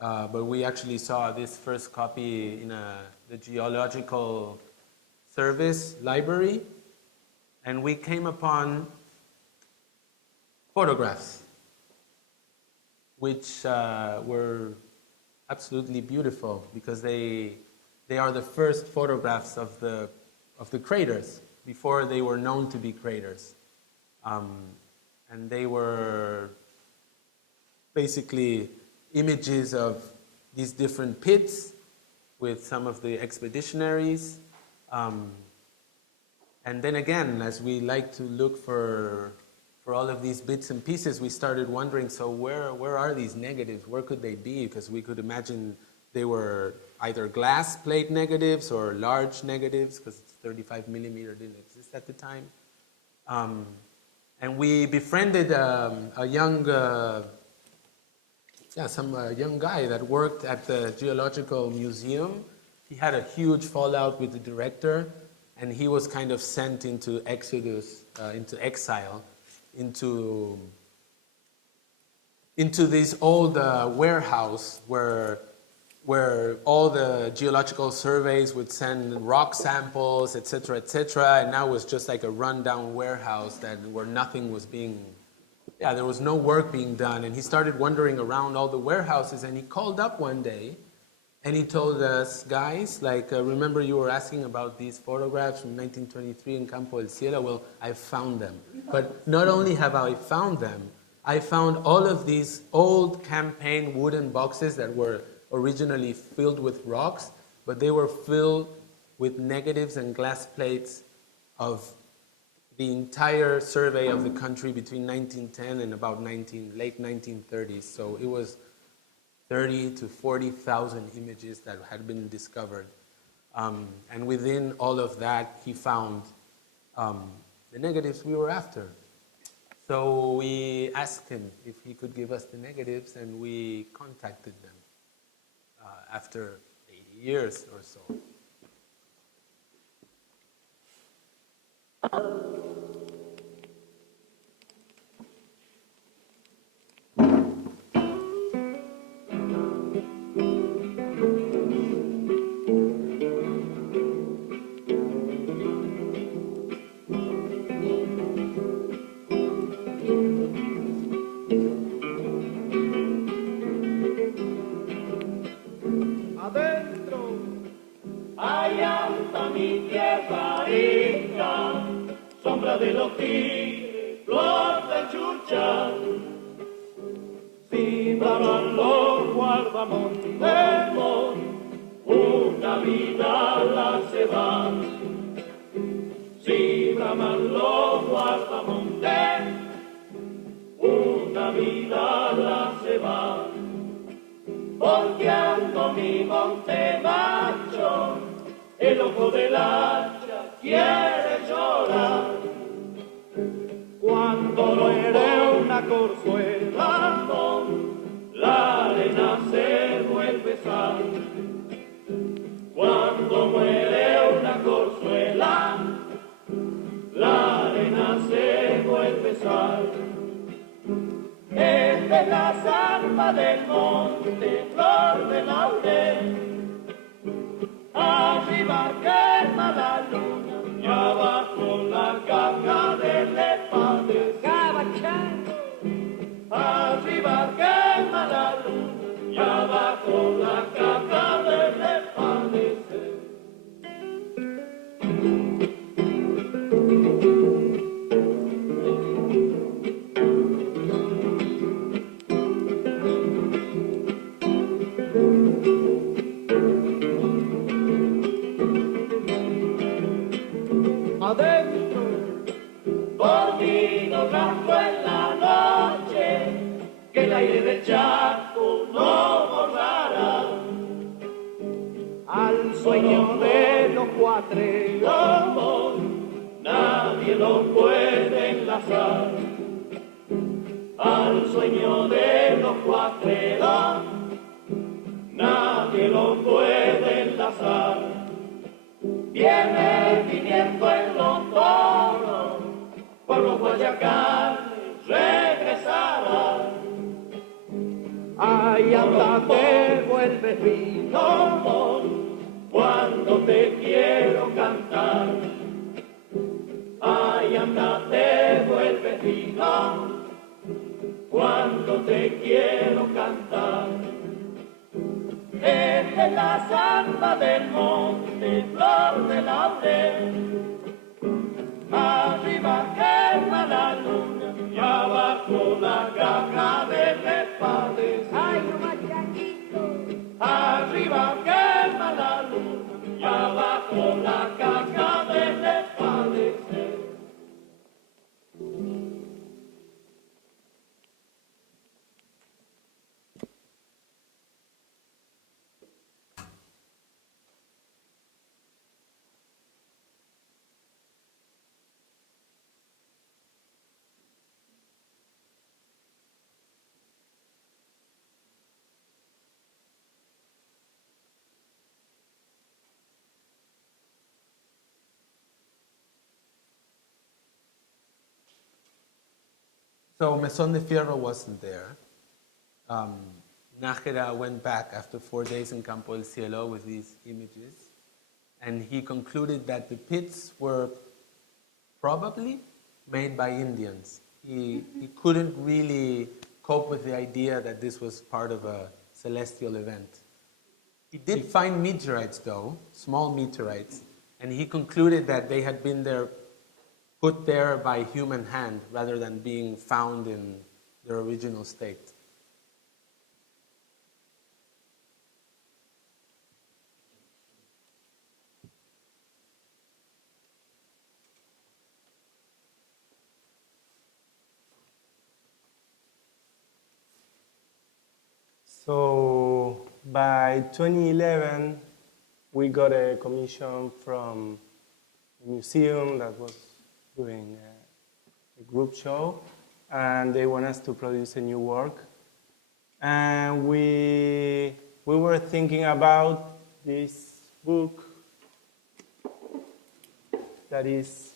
But we actually saw this first copy in the Geological Service library, and we came upon photographs, which were absolutely beautiful because they are the first photographs of the the craters before they were known to be craters. And they were basically images of these different pits with some of the expeditionaries. And then again, as we like to look for all of these bits and pieces, we started wondering, so where are these negatives? Where could they be? Because we could imagine they were either glass plate negatives or large negatives, because 35 millimeter didn't exist at the time. And we befriended a young young guy that worked at the Geological Museum. He had a huge fallout with the director, and he was kind of sent into exile, into this old warehouse where all the geological surveys would send rock samples, etc., and now it was just like a rundown warehouse where nothing was being, there was no work being done. And he started wandering around all the warehouses, and he called up one day, and he told us, guys, remember you were asking about these photographs from 1923 in Campo del Cielo? Well, I found them. But not only have I found them, I found all of these old campaign wooden boxes that were originally filled with rocks, but they were filled with negatives and glass plates of the entire survey of the country between 1910 and about late 1930s. So it was 30 to 40,000 images that had been discovered. And within all of that, he found the negatives we were after. So we asked him if he could give us the negatives, and we contacted them after 80 years or so. De los tigres, flor de chucha, si braman los guardamontes, una vida la se va. Si braman los guardamontes, una vida la se va. Porque ando mi monte macho, el ojo del hacha quiere llorar. Cuando muere una corzuela, la arena se vuelve sal. Cuando muere una corzuela, la arena se vuelve sal. Esta es la zarpa del monte, flor de laurel. Arriba quema la luna y abajo la caja del elefante. Arriba quema la luna y abajo la caja del elefante. Adentro, dormido blanco en la noche, que el aire del Chaco no borrará. Al sueño de los cuatreros, nadie lo puede enlazar. Al sueño de los cuatreros, nadie lo puede enlazar. Viene viniendo en los toros, por los guayacanes regresará. Ay, anda, te vuelves vino cuando te quiero cantar. Ay, anda, te vuelves vino cuando te quiero cantar. Esta de la samba del monte, flor de laurel. Arriba quema la luna y abajo la caja de nopales. Ay, no más changuito. Arriba quema la luna y abajo la caja de nopales. So Mesón de Fierro wasn't there. Nájera went back after 4 days in Campo del Cielo with these images, and he concluded that the pits were probably made by Indians. He couldn't really cope with the idea that this was part of a celestial event. He did find meteorites though, small meteorites, and he concluded that they had been there, put there by human hand rather than being found in their original state. So by 2011, we got a commission from a museum that was doing a group show, and they want us to produce a new work. And we were thinking about this book that is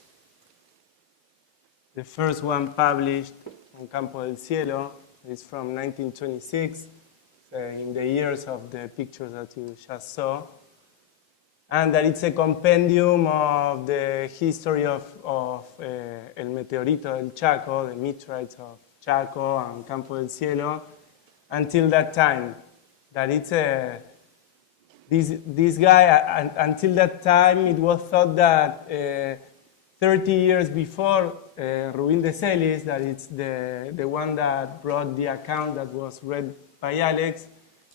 the first one published on Campo del Cielo. It's from 1926, in the years of the pictures that you just saw. And that it's a compendium of the history of El Meteorito del Chaco, the meteorites of Chaco and Campo del Cielo, until that time. That it's this guy, until that time, it was thought that 30 years before Rubin de Celis, that it's the one that brought the account that was read by Alex,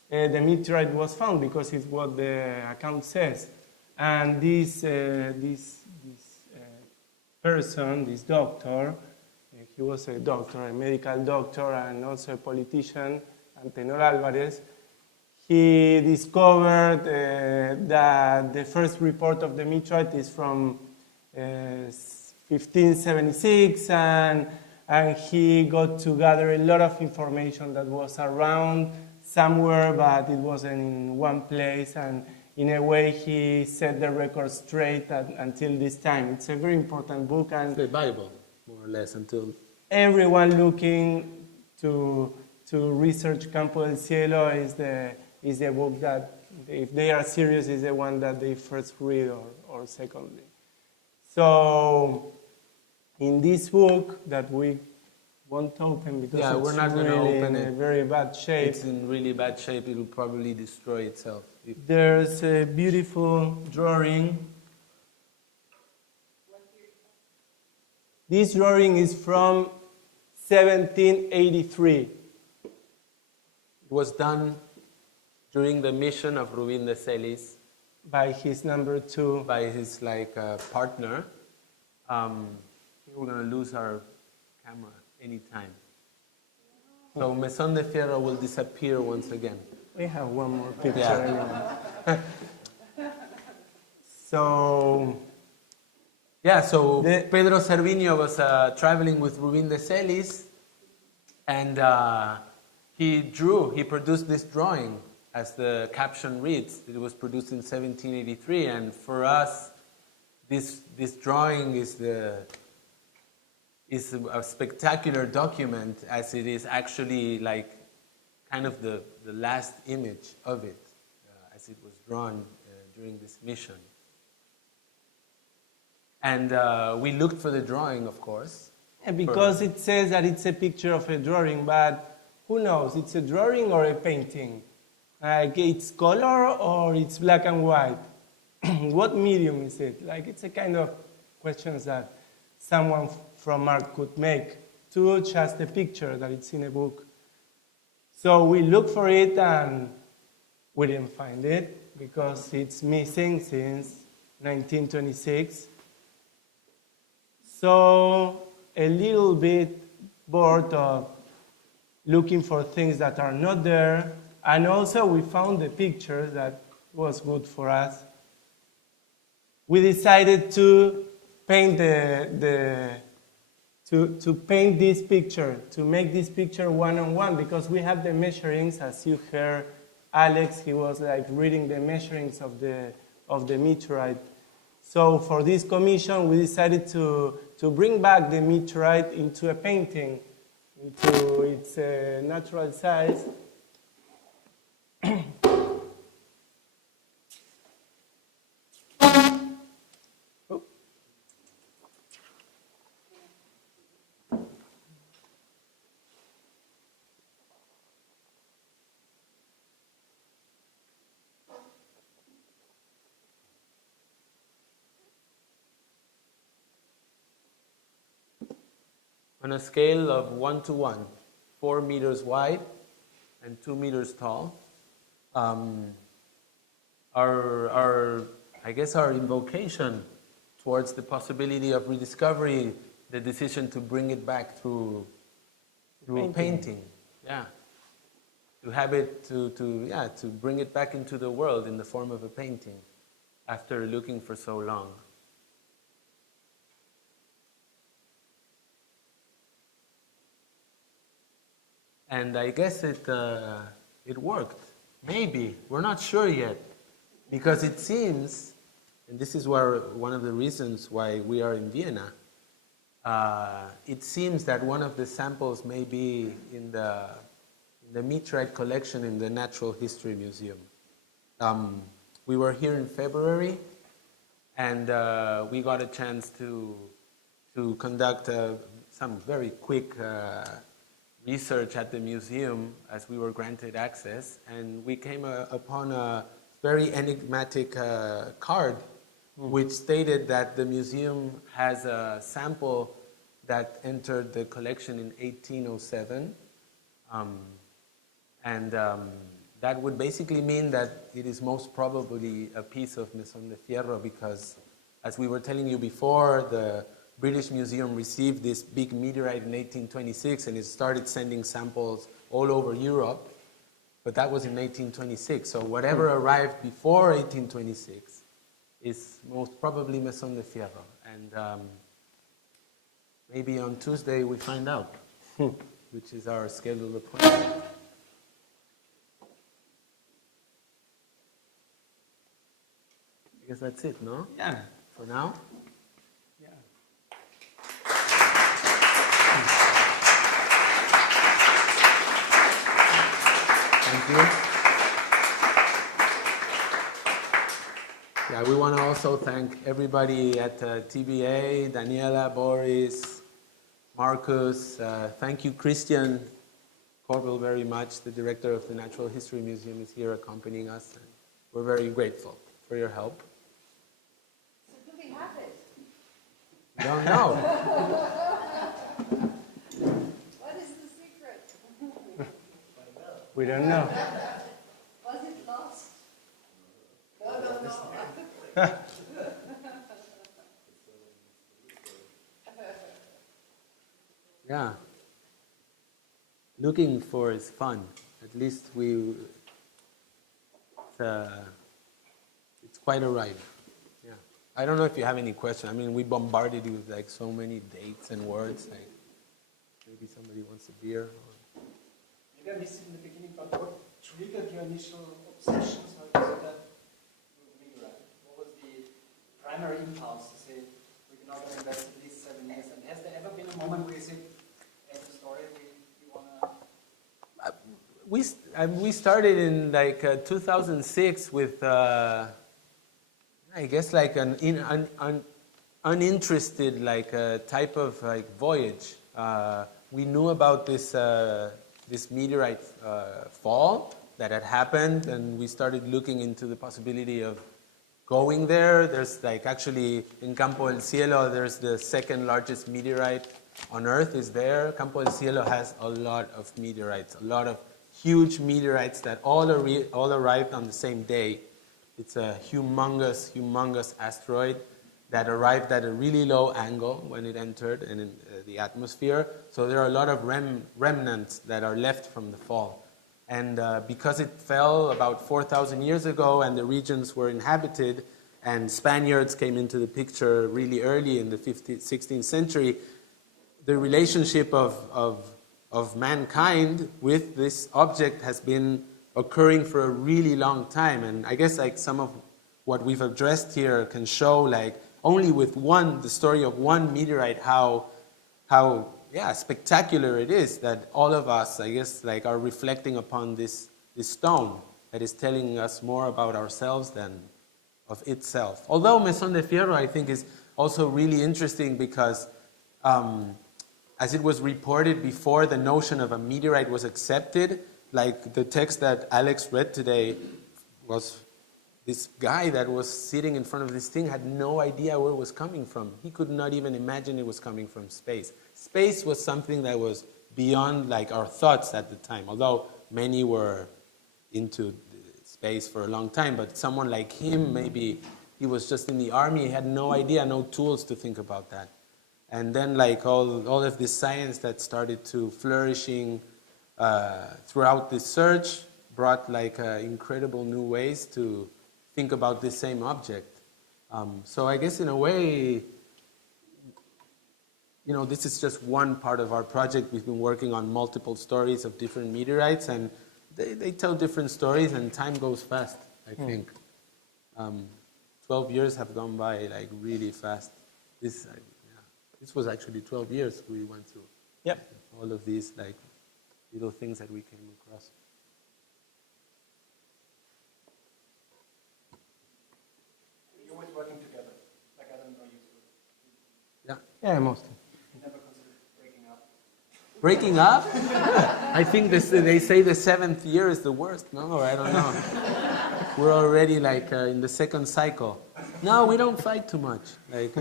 the meteorite was found because it's what the account says. And this person, this doctor, he was a doctor, a medical doctor, and also a politician, Antenor Álvarez. He discovered that the first report of the meteorite is from 1576, and he got to gather a lot of information that was around somewhere, but it wasn't in one place, and in a way he set the record straight until this time. It's a very important book, and The Bible, more or less, until everyone looking to research Campo del Cielo is the book that, if they are serious, is the one that they first read or secondly. So in this book that we won't open because Yeah, we're it's not gonna really open in it. a very bad shape. it's in really bad shape. It will probably destroy itself. There's a beautiful drawing. This drawing is from 1783. It was done during the mission of Rubin de Celis By his number 2. by his partner. We're gonna lose our camera anytime. So Mesón de Fierro will disappear once again. We have one more picture Yeah. anyway. So Yeah, so The- Pedro Cerviño was traveling with Rubin de Celis, and he produced this drawing, as the caption reads. It was produced in 1783, and for us, this drawing is a spectacular document, as it is actually kind of the last image of it, as it was drawn during this mission. And we looked for the drawing, of course. yeah, because it says that it's a picture of a drawing, but who knows? It's a drawing or a painting? Like it's color or it's black and white? What medium is it? Like it's a kind of questions that someone from art could make to just a picture that it's in a book. So we looked for it and we didn't find it because it's missing since 1926. So a little bit bored of looking for things that are not there. And also we found the picture that was good for us. We decided to paint to paint this picture, to make this picture one-on-one, because we have the measurings, as you heard Alex, he was like reading the measurings of the meteorite. So for this commission, we decided to bring back the meteorite into a painting, into its natural size. On a scale of 1 to 1, 4 meters wide and 2 meters tall, I guess our invocation towards the possibility of rediscovery, the decision to bring it back through painting. Yeah, to have it to bring it back into the world in the form of a painting after looking for so long. And I guess it worked. Maybe. We're not sure yet. Because it seems, and this is one of the reasons why we are in Vienna, it seems that one of the samples may be in the meteorite collection in the Natural History Museum. We were here in February, and we got a chance to conduct some very quick research at the museum as we were granted access, and we came upon a very enigmatic card which stated that the museum has a sample that entered the collection in 1807, and that would basically mean that it is most probably a piece of Mesón de Fierro, because as we were telling you before, the British Museum received this big meteorite in 1826 and it started sending samples all over Europe, but that was in 1826. So whatever arrived before 1826 is most probably Mesón de Fierro. And maybe on Tuesday we find out, which is our scheduled appointment. I guess that's it, no? Yeah. For now? Thank you. Yeah, we want to also thank everybody at TBA, Daniela, Boris, Marcus. Thank you, Christian Corbel, very much. The director of the Natural History Museum is here accompanying us. And we're very grateful for your help. So do we have it? We don't know. What is the secret? We don't know. Was it lost? No. Yeah. Looking for is fun. At least it's quite a ride. Yeah. I don't know if you have any questions. I mean, we bombarded you with like so many dates and words. Like maybe somebody wants a beer. Or... Maybe I missed it in the beginning, but what triggered your initial obsessions? How was that meteorite? What was the primary impulse to say we're not going to invest at least 7 years? And has there ever been a moment where you said, as a story, we want to... We started in like 2006 with I guess like an uninterested like type of like voyage. We knew about this this meteorite fall, that had happened, and we started looking into the possibility of going there. There's like actually in Campo del Cielo, there's the second largest meteorite on Earth is there. Campo del Cielo has a lot of meteorites, a lot of huge meteorites that all arrived on the same day. It's a humongous asteroid that arrived at a really low angle when it entered in the atmosphere. So there are a lot of remnants that are left from the fall. And because it fell about 4,000 years ago and the regions were inhabited and Spaniards came into the picture really early in the 16th century, the relationship of mankind with this object has been occurring for a really long time. And I guess like some of what we've addressed here can show like only with the story of one meteorite, how spectacular it is that all of us, I guess, like are reflecting upon this stone that is telling us more about ourselves than of itself. Although Mesón de Fierro, I think, is also really interesting because as it was reported before the notion of a meteorite was accepted, like the text that Alex read today was this guy that was sitting in front of this thing had no idea where it was coming from. He could not even imagine it was coming from space. Space was something that was beyond like our thoughts at the time, although many were into space for a long time, but someone like him, maybe he was just in the army, he had no idea, no tools to think about that. And then like all of this science that started to flourishing throughout this search brought like incredible new ways to think about this same object. So I guess in a way, you know, this is just one part of our project. We've been working on multiple stories of different meteorites, and they tell different stories, and time goes fast, I think. 12 years have gone by like really fast. This was actually 12 years we went through. Yep. All of these like little things that we came across. You're always working together. Like I don't know you two. Yeah, mostly. You never considered breaking up. Breaking up? I think they say the 7th year is the worst. No, I don't know. We're already like in the 2nd cycle. No, we don't fight too much. Like,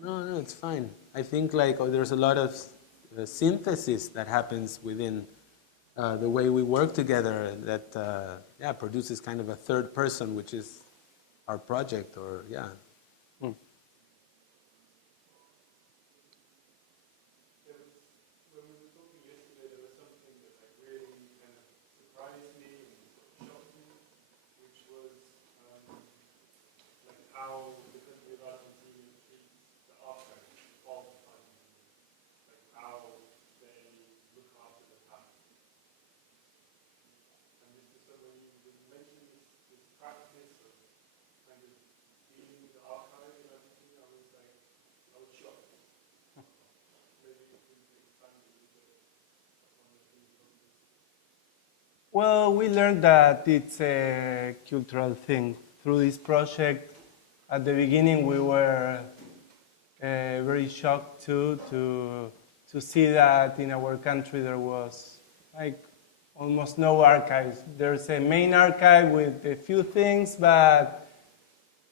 no, it's fine. I think like there's a lot of synthesis that happens within the way we work together that produces kind of a third person, which is our project, or When we were talking yesterday, there was something that like really kind of surprised me and shocked me, which was like how the country of Argentina treats the archives of Argentina, like how they look after the past. And this is when you mentioned this practice of kind of dealing with the archive in Argentina, I was shocked. Maybe you can expand a little bit upon the things on this. Well, we learned that it's a cultural thing. Through this project, at the beginning we were very shocked too to see that in our country there was like almost no archives. There's a main archive with a few things, but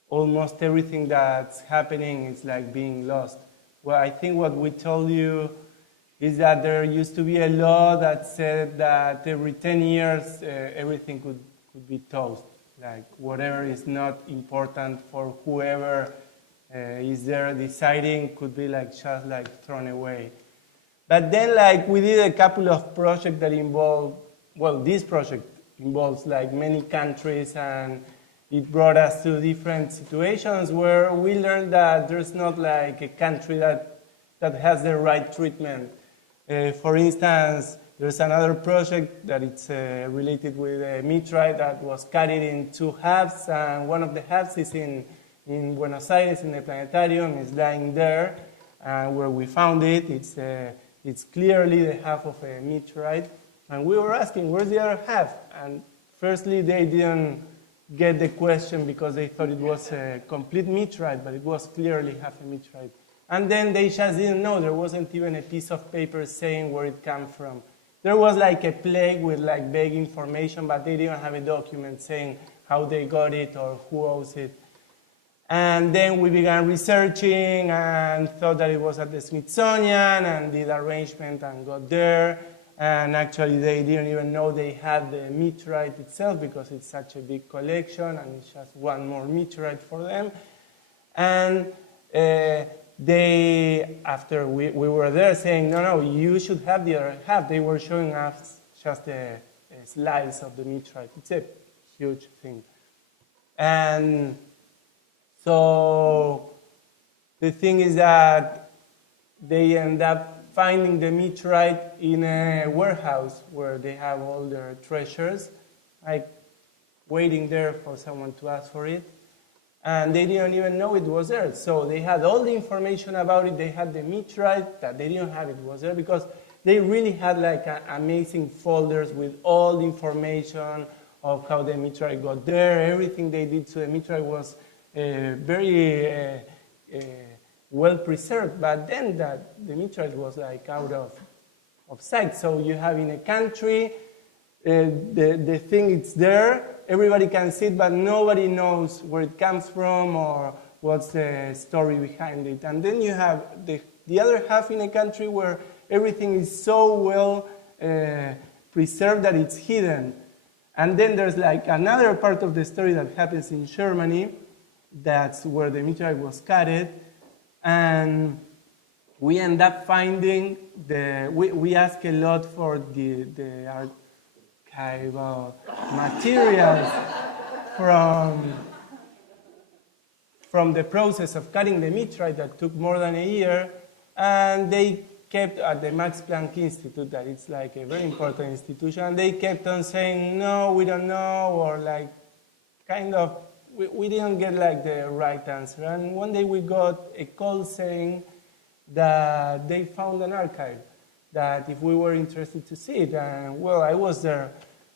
almost everything that's happening is like being lost. Well, I think what we told you is that there used to be a law that said that every 10 years everything could be tossed. Like whatever is not important for whoever is there deciding could be like just like thrown away. But then like we did a couple of projects that involve, well, this project involves like many countries, and it brought us to different situations where we learned that there's not like a country that has the right treatment. For instance, there's another project that it's related with a meteorite that was cut in 2 halves, and one of the halves is in Buenos Aires in the planetarium, is lying there, and where we found it, it's clearly the half of a meteorite, and we were asking, where's the other half? And firstly, they didn't get the question because they thought it was a complete meteorite, but it was clearly half a meteorite. And then they just didn't know. There wasn't even a piece of paper saying where it came from. there was like a plague with like vague information, but they didn't have a document saying how they got it or who owns it. And then we began researching and thought that it was at the Smithsonian and did arrangement and got there. And actually they didn't even know they had the meteorite itself because it's such a big collection and it's just one more meteorite for them. And they, after we were there saying, no, you should have the other half, they were showing us just a slice of the meteorite. It's a huge thing. And so the thing is that they end up finding the meteorite in a warehouse where they have all their treasures, like waiting there for someone to ask for it. And they didn't even know it was there. So they had all the information about it. They had the meteorite that they didn't have it was there because they really had like amazing folders with all the information of how the meteorite got there. Everything they did to the meteorite was very well preserved, but then the meteorite was like out of sight. So you have in a country, the thing it's there, everybody can see it, but nobody knows where it comes from or what's the story behind it. And then you have the other half in a country where everything is so well preserved that it's hidden. And then there's like another part of the story that happens in Germany. That's where the meteorite was carried. And we end up finding we ask a lot for the archival materials from the process of cutting the meteorite that took more than a year, and they kept at the Max Planck Institute, that it's like a very important institution, and they kept on saying, no, we don't know, or like kind of, we didn't get like the right answer. And one day we got a call saying that they found an archive, that if we were interested to see it. And well, I was there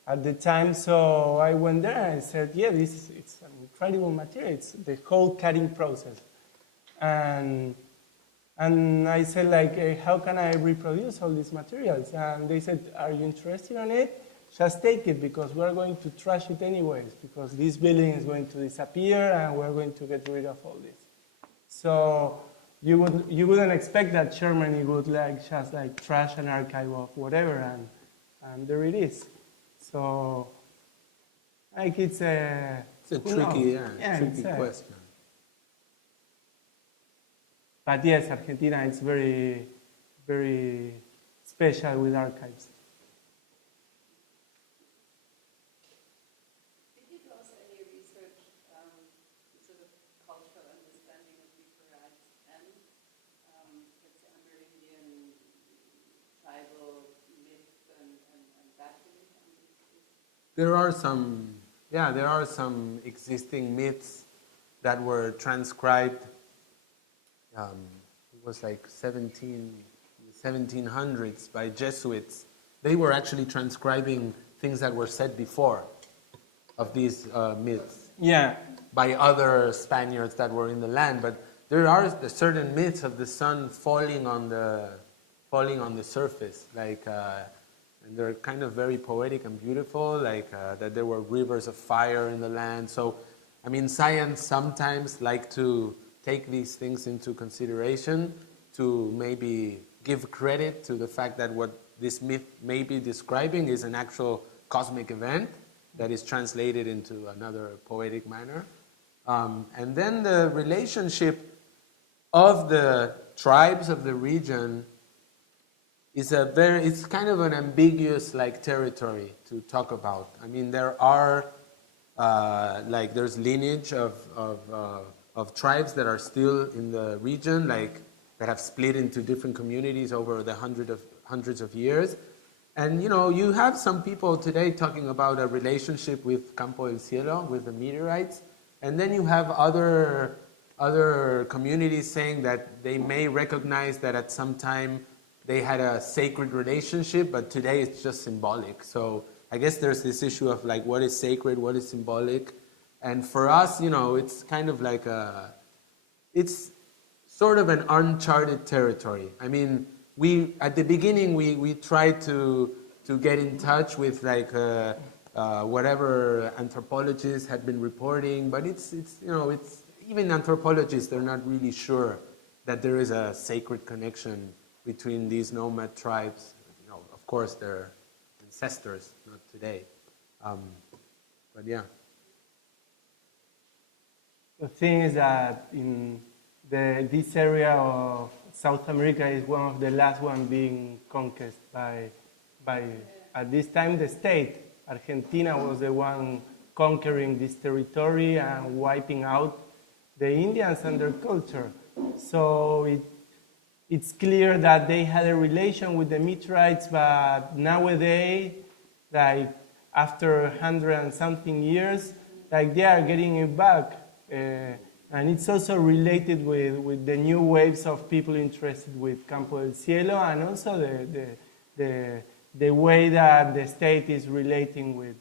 at the time, so I went there and I said, yeah, it's an incredible material. It's the whole cutting process. And I said, like, how can I reproduce all these materials? And they said, are you interested in it? Just take it, because we're going to trash it anyways, because this building is going to disappear and we're going to get rid of all this. So you wouldn't expect that Germany would like just like trash an archive of whatever, and there it is. So like it's a tricky tricky question. But yes, Argentina is very, very special with archives. Did you do also any research sort of cultural understanding of meteorites and let's say Amerindian tribal myths and that really? There are some existing myths that were transcribed. It was like 1700s by Jesuits. They were actually transcribing things that were said before of these myths. Yeah. By other Spaniards that were in the land. But there are certain myths of the sun falling on the surface, like, and they're kind of very poetic and beautiful, like that there were rivers of fire in the land. So, I mean, science sometimes like to take these things into consideration to maybe give credit to the fact that what this myth may be describing is an actual cosmic event that is translated into another poetic manner. And then the relationship of the tribes of the region is it's kind of an ambiguous like territory to talk about. I mean, there are there's lineage of tribes that are still in the region, like that have split into different communities over the hundreds of years. And you have some people today talking about a relationship with Campo del Cielo, with the meteorites, and then you have other communities saying that they may recognize that at some time they had a sacred relationship, but today it's just symbolic. So I guess there's this issue of like what is sacred, what is symbolic. And for us, it's kind of like it's sort of an uncharted territory. I mean, at the beginning, we tried to to get in touch with like whatever anthropologists had been reporting, but it's even anthropologists, they're not really sure that there is a sacred connection between these nomad tribes. Of course, they're ancestors, not today. But yeah. The thing is that in this area of South America is one of the last one being conquered by at this time the state. Argentina was the one conquering this territory and wiping out the Indians and their culture. So it's clear that they had a relation with the meteorites, but nowadays, like after 100 and something years, like they are getting it back. And it's also related with the new waves of people interested with Campo del Cielo, and also the way that the state is relating with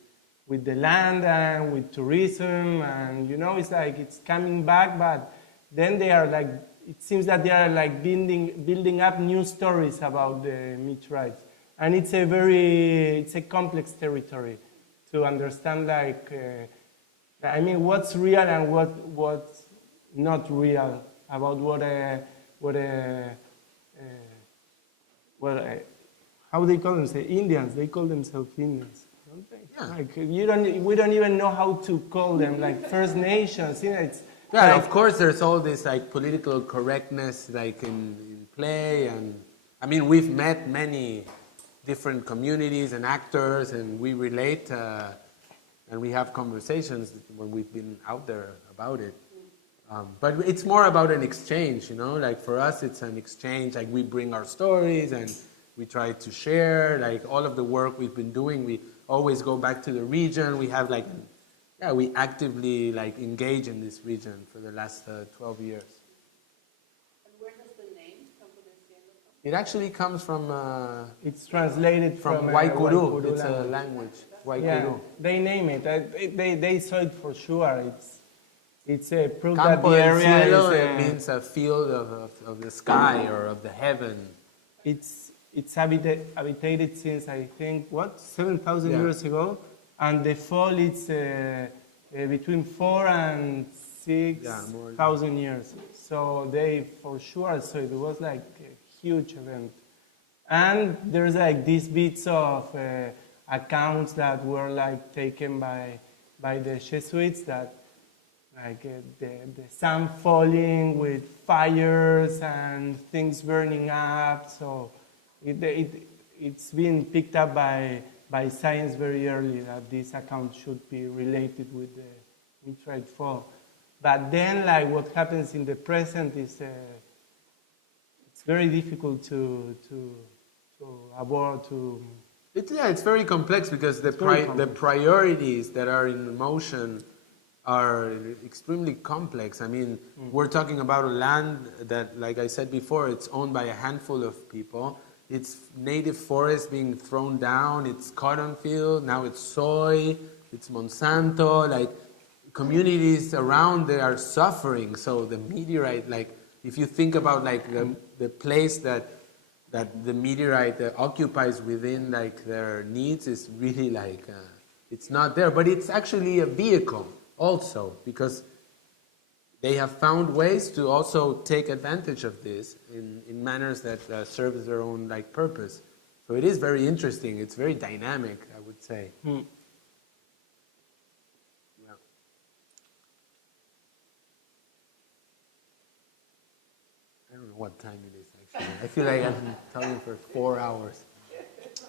the land and with tourism, and it's like it's coming back, but then they are like, it seems that they are like building up new stories about the meteorites, and it's a complex territory to understand, like what's real and what's not real about how they call themselves Indians. They call themselves Indians, don't they? Yeah. Like we don't even know how to call them, like First Nations. It's yeah, like, of course, there's all this like political correctness like in play, and I mean we've met many different communities and actors, and we relate and we have conversations when we've been out there about it. But it's more about an exchange, like for us it's an exchange, like we bring our stories and we try to share, like all of the work we've been doing, we always go back to the region. We have like, we actively like engage in this region for the last 12 years. And where does the name Campo del Cielo come? It actually comes from... it's translated from Waikuru. It's a language, Waikuru. Yeah, they name it. They saw it for sure. It's a proof that Campo the del area Cielo, is... it means a field of the sky or of the heaven. It's habitated since, I think, 7,000 years ago, and the fall is between 4 and 6,000 years. So they, for sure, so it was like a huge event. And there's like these bits of accounts that were like taken by the Jesuits, that like the sun falling with fires and things burning up. So it's been picked up by science very early that this account should be related with the meteorite fall. But then, like what happens in the present is it's very difficult to avoid to. It's very complex because the priorities that are in motion are extremely complex. I mean, we're talking about a land that, like I said before, it's owned by a handful of people. It's native forest being thrown down. It's cotton field. Now it's soy. It's Monsanto. Like communities around there are suffering. So the meteorite, like if you think about like the place that the meteorite occupies within like their needs, is really like it's not there. But it's actually a vehicle also, because they have found ways to also take advantage of this in manners that serves their own like purpose. So it is very interesting. It's very dynamic, I would say. Yeah. I don't know what time it is actually. I feel like I've been talking for 4 hours,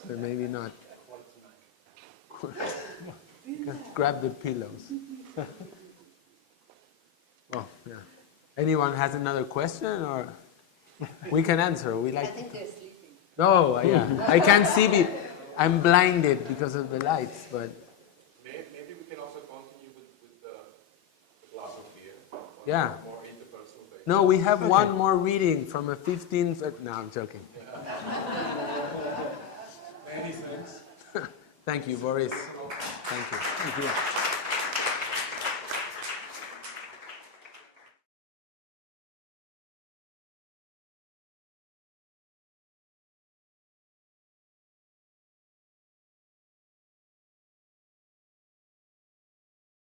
but maybe not. Grab the pillows. Oh, yeah. Anyone has another question, or we can answer? We like. I think they're sleeping. No, yeah. I can't see. I'm blinded because of the lights, but. Maybe we can also continue with the glass of beer. Yeah. More interpersonal basis. No, we have one more reading from a 15th. No, I'm joking. Many thanks. Thank you, Boris. Thank you.